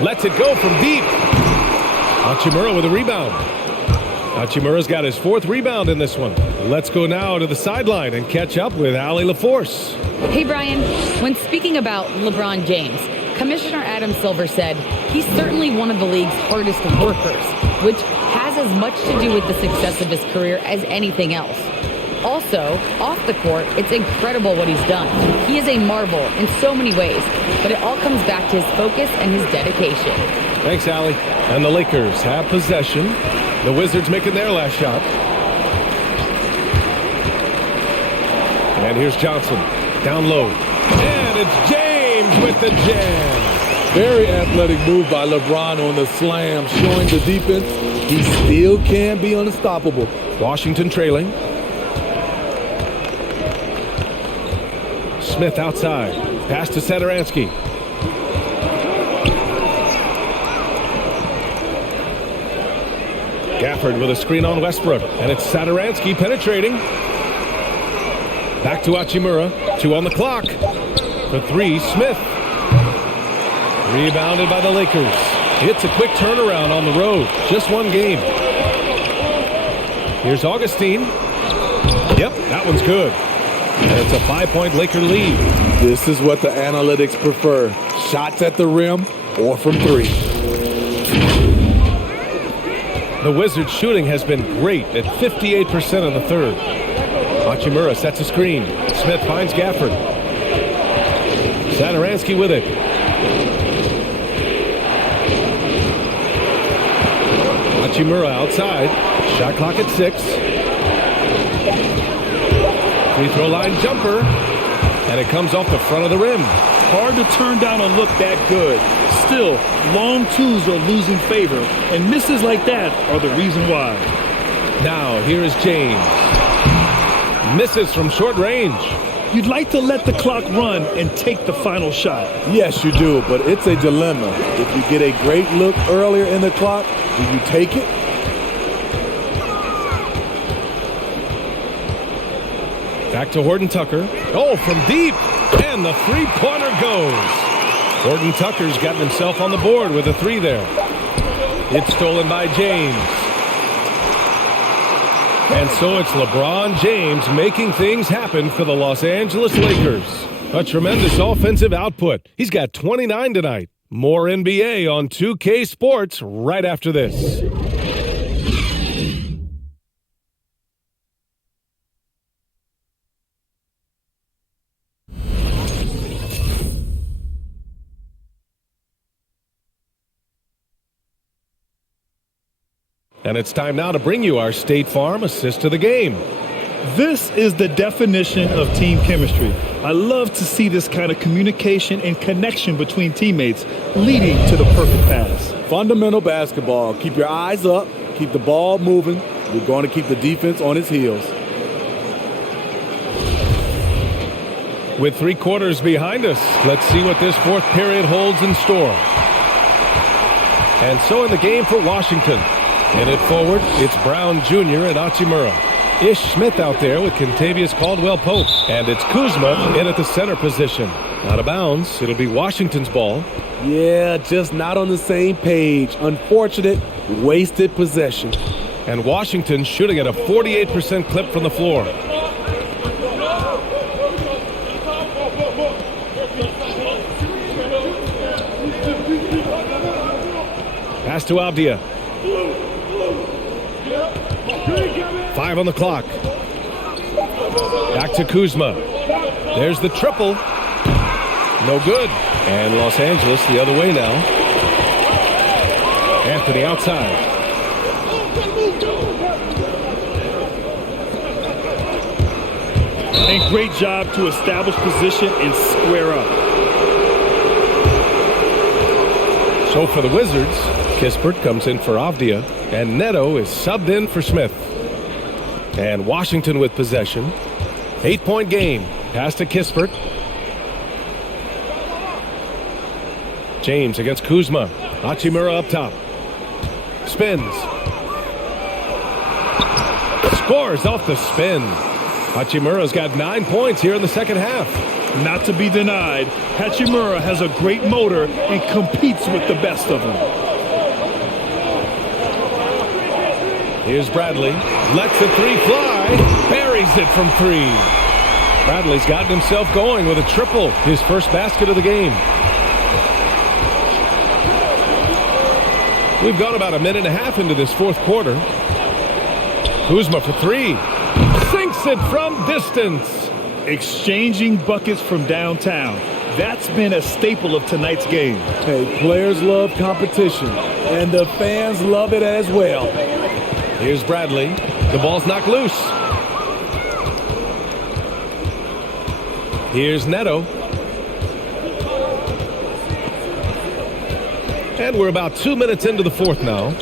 Lets it go from deep. Hachimura with a rebound. Hachimura's got his 4th rebound in this one. Let's go now to the sideline and catch up with Allie LaForce. Hey, Brian. When speaking about LeBron James, Commissioner Adam Silver said he's certainly one of the league's hardest workers, which has as much to do with the success of his career as anything else. Also, off the court, it's incredible what he's done. He is a marvel in so many ways, but it all comes back to his focus and his dedication. Thanks, Allie. And the Lakers have possession. The Wizards making their last shot. And here's Johnson. Down low. And it's James with the jam. Very athletic move by LeBron on the slam, showing the defense he still can be unstoppable. Washington trailing. Smith outside. Pass to Satoransky. Gafford with a screen on Westbrook. And it's Satoransky penetrating. Back to Hachimura. 2 on the clock. For 3, Smith. Rebounded by the Lakers. It's a quick turnaround on the road. Just 1 game. Here's Augustine. Yep, that one's good. And it's a 5-point Laker lead. This is what the analytics prefer. Shots at the rim or from 3. The Wizards' shooting has been great at 58% in the third. Hachimura sets a screen. Smith finds Gafford. Satoransky with it. Hachimura outside. Shot clock at 6. Free throw line jumper. And it comes off the front of the rim. Hard to turn down a look that good. Still, long 2s are losing favor, and misses like that are the reason why. Now, here is James. Misses from short range. You'd like to let the clock run and take the final shot. Yes, you do, but it's a dilemma. If you get a great look earlier in the clock, do you take it? Back to Horton Tucker. Oh, from deep. And the three-pointer goes. Horton Tucker's gotten himself on the board with a 3 there. It's stolen by James. And so it's LeBron James making things happen for the Los Angeles Lakers. A tremendous offensive output. He's got 29 tonight. More NBA on 2K Sports right after this. And it's time now to bring you our State Farm assist to the game. This is the definition of team chemistry. I love to see this kind of communication and connection between teammates leading to the perfect pass. Fundamental basketball. Keep your eyes up. Keep the ball moving. You're going to keep the defense on its heels. With 3 quarters behind us, let's see what this 4th period holds in store. And so in the game for Washington. In it forward, it's Brown Jr. and Hachimura. Ish Smith out there with Kentavious Caldwell-Pope. And it's Kuzma in at the center position. Out of bounds, it'll be Washington's ball. Yeah, just not on the same page. Unfortunate, wasted possession. And Washington shooting at a 48% clip from the floor. Pass to Avdia. 5 on the clock. Back to Kuzma. There's the triple. No good. And Los Angeles the other way now. Anthony outside. And great job to establish position and square up. So for the Wizards, Kispert comes in for Avdia, and Neto is subbed in for Smith. And Washington with possession. 8-point game. Pass to Kispert. James against Kuzma. Hachimura up top. Spins. Scores off the spin. Hachimura's got 9 points here in the second half. Not to be denied, Hachimura has a great motor and competes with the best of them. Here's Bradley. Lets the three fly. Buries it from 3. Bradley's gotten himself going with a triple. His first basket of the game. We've gone about a minute and a half into this fourth quarter. Kuzma for 3. Sinks it from distance. Exchanging buckets from downtown. That's been a staple of tonight's game. Hey, players love competition, and the fans love it as well. Here's Bradley. The ball's knocked loose. Here's Neto. And we're about 2 minutes into the fourth now.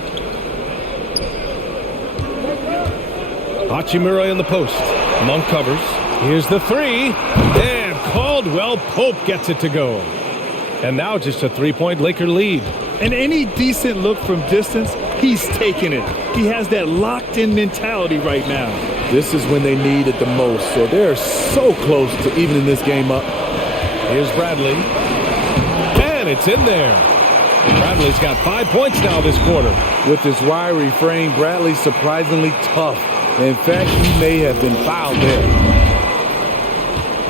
Hachimura in the post. Monk covers. Here's the 3. And Caldwell Pope gets it to go. And now just a 3-point Laker lead. And any decent look from distance, he's taking it. He has that locked-in mentality right now. This is when they need it the most, so they're so close to evening this game up. Here's Bradley. And it's in there. Bradley's got 5 points now this quarter. With his wiry frame, Bradley's surprisingly tough. In fact, he may have been fouled there.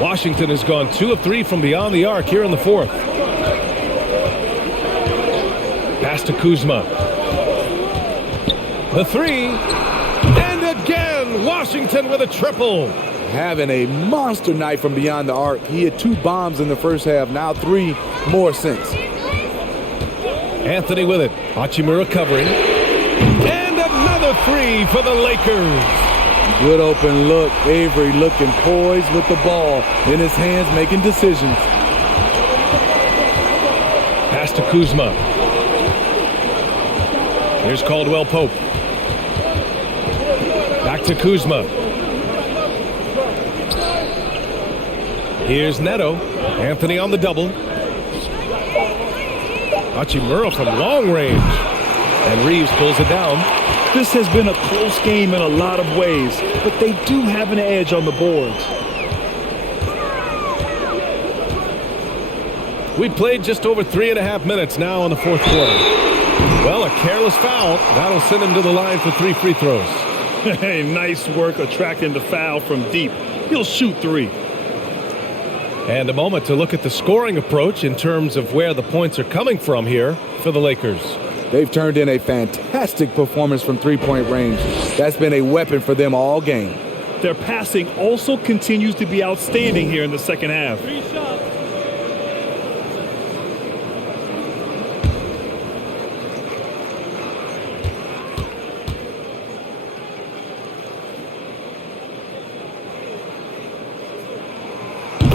Washington has gone 2 of 3 from beyond the arc here in the fourth. Pass to Kuzma. The 3. And again, Washington with a triple. Having a monster night from beyond the arc. He had 2 bombs in the first half, now 3 more since. Anthony with it. Hachimura covering. And another 3 for the Lakers. Good open look. Avery looking poised with the ball in his hands, making decisions. Pass to Kuzma. Here's Caldwell Pope. Back to Kuzma. Here's Neto. Anthony on the double. Hachimura from long range. And Reeves pulls it down. This has been a close game in a lot of ways, but they do have an edge on the boards. We played just over 3.5 minutes now in the fourth quarter. Well, a careless foul. That'll send him to the line for 3 free throws. Hey, nice work attracting the foul from deep. He'll shoot 3. And a moment to look at the scoring approach in terms of where the points are coming from here for the Lakers. They've turned in a fantastic performance from 3-point range. That's been a weapon for them all game. Their passing also continues to be outstanding here in the second half.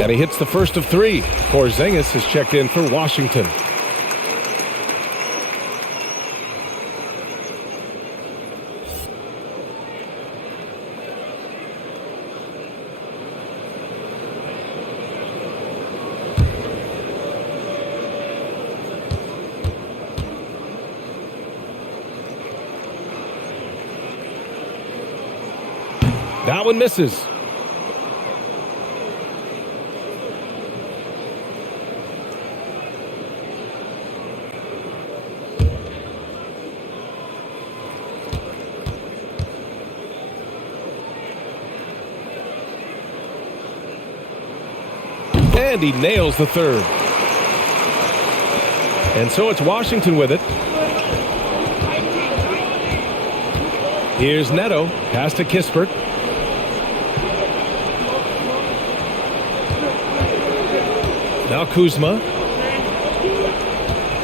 And he hits the first of 3. Porzingis has checked in for Washington. That one misses. And he nails the third. And so it's Washington with it. Here's Neto. Pass to Kispert. Now Kuzma.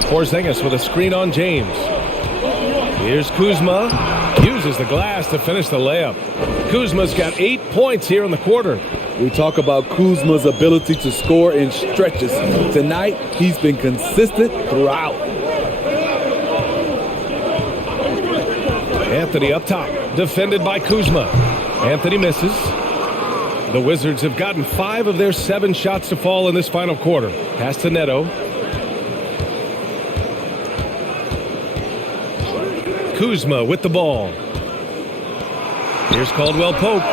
Porzingis with a screen on James. Here's Kuzma. Uses the glass to finish the layup. Kuzma's got 8 points here in the quarter. We talk about Kuzma's ability to score in stretches. Tonight, he's been consistent throughout. Anthony up top, defended by Kuzma. Anthony misses. The Wizards have gotten 5 of their 7 shots to fall in this final quarter. Pass to Neto. Kuzma with the ball. Here's Caldwell Pope.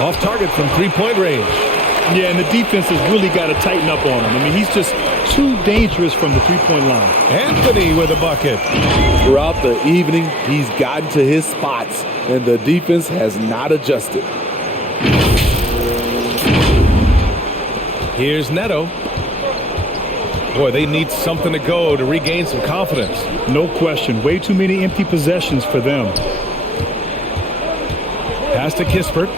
Off target from three-point range. Yeah, and the defense has really got to tighten up on him. I mean, he's just too dangerous from the three-point line. Anthony with a bucket. Throughout the evening, he's gotten to his spots, and the defense has not adjusted. Here's Neto. Boy, they need something to go to regain some confidence. No question. Way too many empty possessions for them. Pass to Kispert.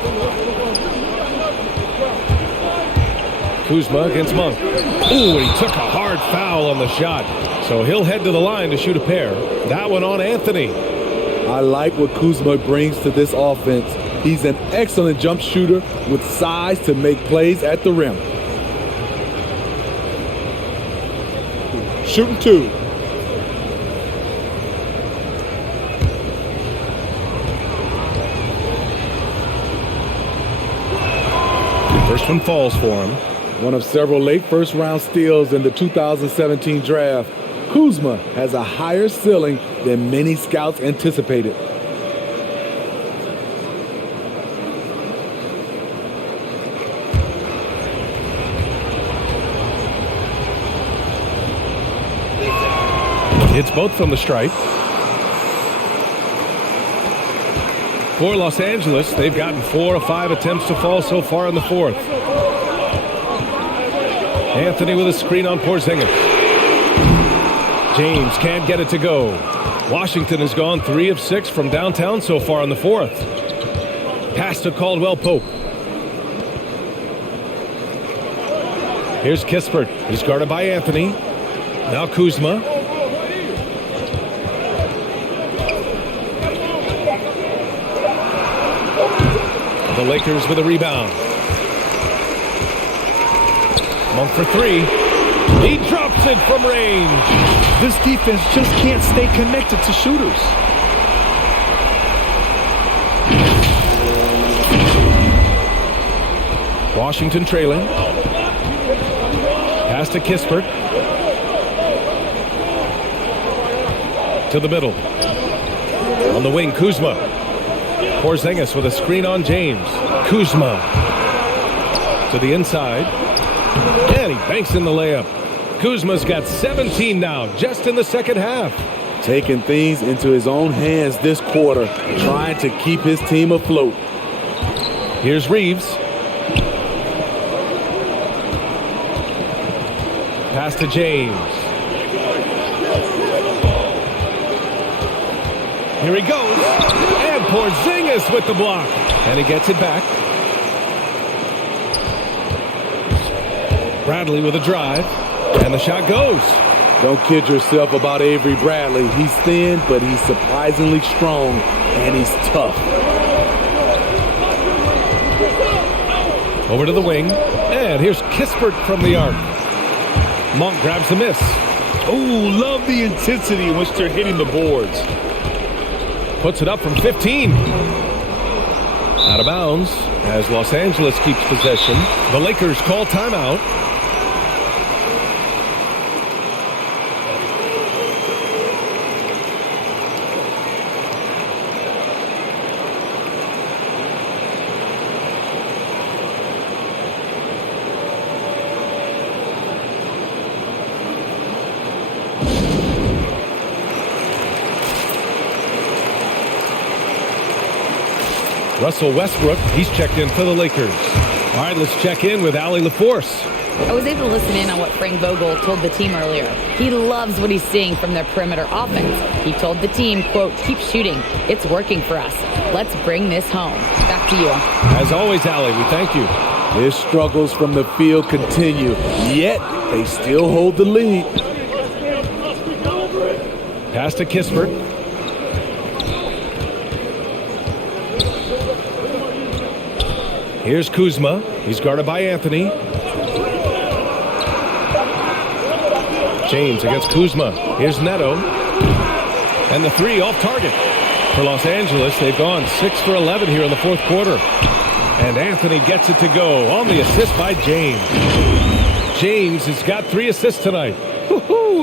Kuzma against Monk. Ooh, he took a hard foul on the shot. So he'll head to the line to shoot a pair. That one on Anthony. I like what Kuzma brings to this offense. He's an excellent jump shooter with size to make plays at the rim. Shooting 2. First one falls for him. One of several late first-round steals in the 2017 draft, Kuzma has a higher ceiling than many scouts anticipated. Hits both from the stripe. For Los Angeles, they've gotten 4 of 5 attempts to fall so far in the fourth. Anthony with a screen on Porzingis. James can't get it to go. Washington has gone 3 of 6 from downtown so far in the fourth. Pass to Caldwell Pope. Here's Kispert. He's guarded by Anthony. Now Kuzma. The Lakers with a rebound. Monk for 3. He drops it from range. This defense just can't stay connected to shooters. Washington trailing. Pass to Kispert. To the middle. On the wing, Kuzma. Porzingis with a screen on James. Kuzma. To the inside. And he banks in the layup. Kuzma's got 17 now, just in the second half. Taking things into his own hands this quarter, trying to keep his team afloat. Here's Reeves. Pass to James. Here he goes. And Porzingis with the block. And he gets it back. Bradley with a drive. And the shot goes. Don't kid yourself about Avery Bradley. He's thin, but he's surprisingly strong, and he's tough. Over to the wing. And here's Kispert from the arc. Monk grabs the miss. Oh, love the intensity in which they're hitting the boards. Puts it up from 15. Out of bounds as Los Angeles keeps possession. The Lakers call timeout. Russell Westbrook, he's checked in for the Lakers. All right, let's check in with Allie LaForce. I was able to listen in on what Frank Vogel told the team earlier. He loves what he's seeing from their perimeter offense. He told the team, quote, "Keep shooting. It's working for us. Let's bring this home." Back to you. As always, Allie, we thank you. His struggles from the field continue, yet they still hold the lead. Pass to Kispert. Here's Kuzma. He's guarded by Anthony. James against Kuzma. Here's Neto. And the three off target. For Los Angeles, they've gone 6 for 11 here in the fourth quarter. And Anthony gets it to go on the assist by James. James has got 3 assists tonight.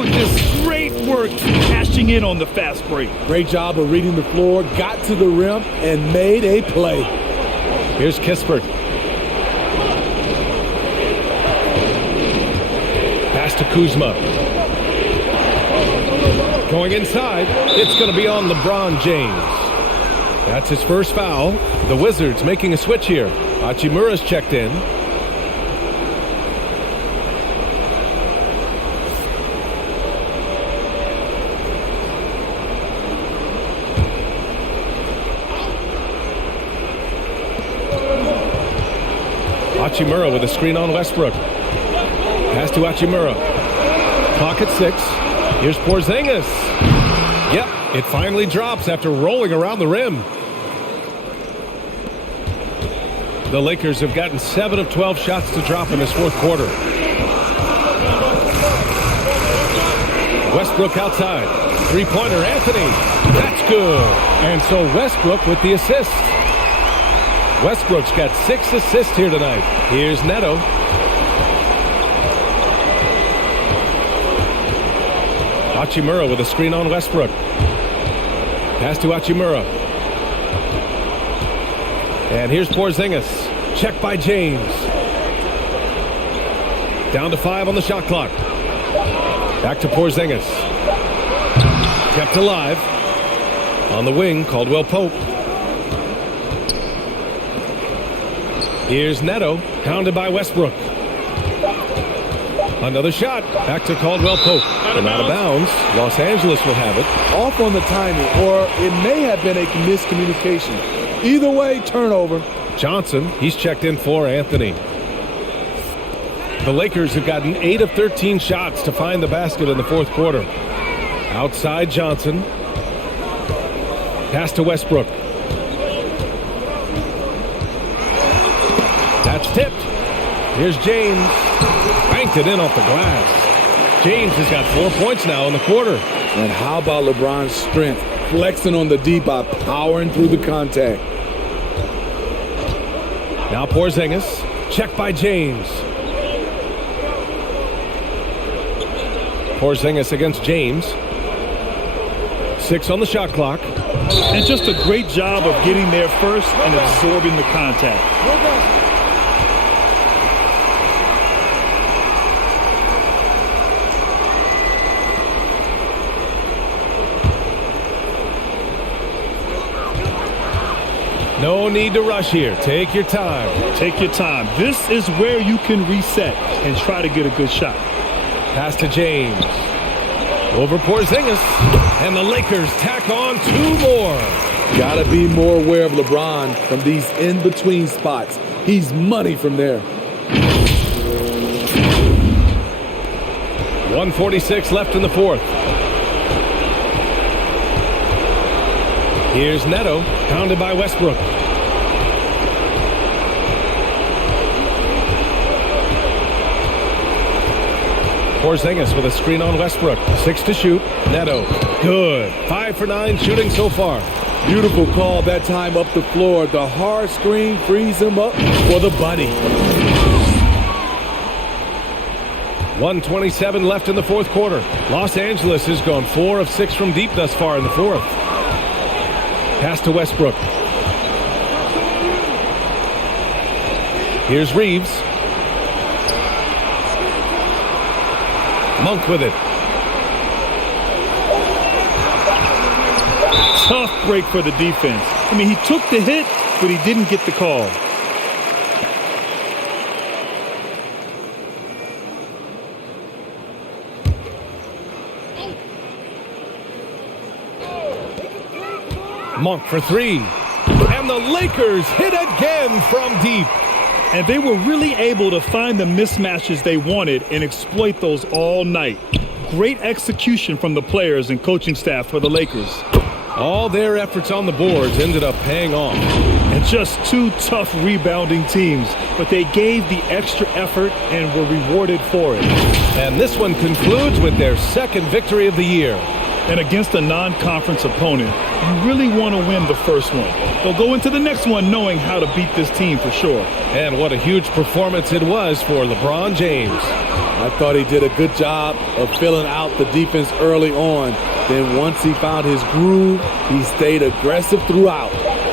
Just great work cashing in on the fast break. Great job of reading the floor, got to the rim, and made a play. Here's Kispert. Pass to Kuzma. Going inside, it's going to be on LeBron James. That's his first foul. The Wizards making a switch here. Hachimura's checked in. Hachimura with a screen on Westbrook. Pass to Hachimura. Clock at 6. Here's Porzingis. Yep, it finally drops after rolling around the rim. The Lakers have gotten 7 of 12 shots to drop in this fourth quarter. Westbrook outside. Three-pointer, Anthony. That's good. And so Westbrook with the assist. Westbrook's got 6 assists here tonight. Here's Neto. Hachimura with a screen on Westbrook. Pass to Hachimura. And here's Porzingis. Check by James. Down to 5 on the shot clock. Back to Porzingis. Kept alive. On the wing, Caldwell Pope. Here's Neto, pounded by Westbrook. Another shot, back to Caldwell Pope. And out of bounds, Los Angeles will have it. Off on the timing, or it may have been a miscommunication. Either way, turnover. Johnson, he's checked in for Anthony. The Lakers have gotten 8 of 13 shots to find the basket in the fourth quarter. Outside Johnson. Pass to Westbrook. That's tipped. Here's James. Banked it in off the glass. James has got 4 points now in the quarter. And how about LeBron's strength? Flexing on the D by powering through the contact. Now Porzingis. Check by James. Porzingis against James. 6 on the shot clock. And just a great job of getting there first and absorbing the contact. No need to rush here. Take your time. Take your time. This is where you can reset and try to get a good shot. Pass to James. Over Porzingis. And the Lakers tack on 2 more. Gotta be more aware of LeBron from these in-between spots. He's money from there. 1:46 left in the fourth. Here's Neto, pounded by Westbrook. Porzingis with a screen on Westbrook. 6 to shoot. Neto, good. 5 for 9 shooting so far. Beautiful call that time up the floor. The hard screen frees him up for the bunny. 1:27 left in the fourth quarter. Los Angeles has gone 4 of 6 from deep thus far in the fourth. Pass to Westbrook. Here's Reeves. Monk with it. Tough break for the defense. I mean, he took the hit, but he didn't get the call. Monk for three. And the Lakers hit again from deep. And they were really able to find the mismatches they wanted and exploit those all night. Great execution from the players and coaching staff for the Lakers. All their efforts on the boards ended up paying off. And just two tough rebounding teams, but they gave the extra effort and were rewarded for it. And this one concludes with their second victory of the year. And against a non-conference opponent, you really want to win the first one. They'll go into the next one knowing how to beat this team for sure. And what a huge performance it was for LeBron James. I thought he did a good job of filling out the defense early on. Then once he found his groove, he stayed aggressive throughout.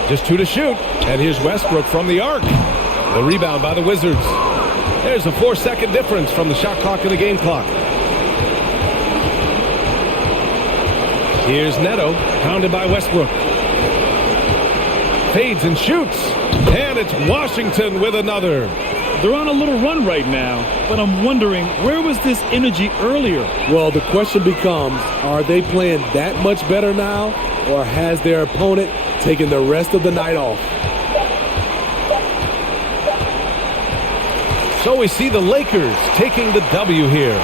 Just 2 to shoot. And here's Westbrook from the arc. The rebound by the Wizards. There's a 4-second difference from the shot clock and the game clock. Here's Neto, pounded by Westbrook. Fades and shoots. And it's Washington with another. They're on a little run right now, but I'm wondering, where was this energy earlier? Well, the question becomes, are they playing that much better now, or has their opponent taken the rest of the night off? So we see the Lakers taking the W here.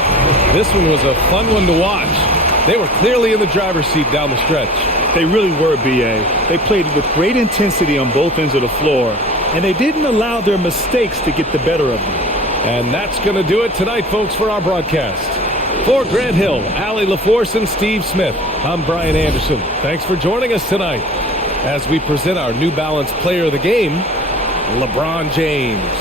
This one was a fun one to watch. They were clearly in the driver's seat down the stretch. They really were, B.A. They played with great intensity on both ends of the floor, and they didn't allow their mistakes to get the better of them. And that's going to do it tonight, folks, for our broadcast. For Grant Hill, Allie LaForce, and Steve Smith, I'm Brian Anderson. Thanks for joining us tonight as we present our New Balance Player of the Game, LeBron James.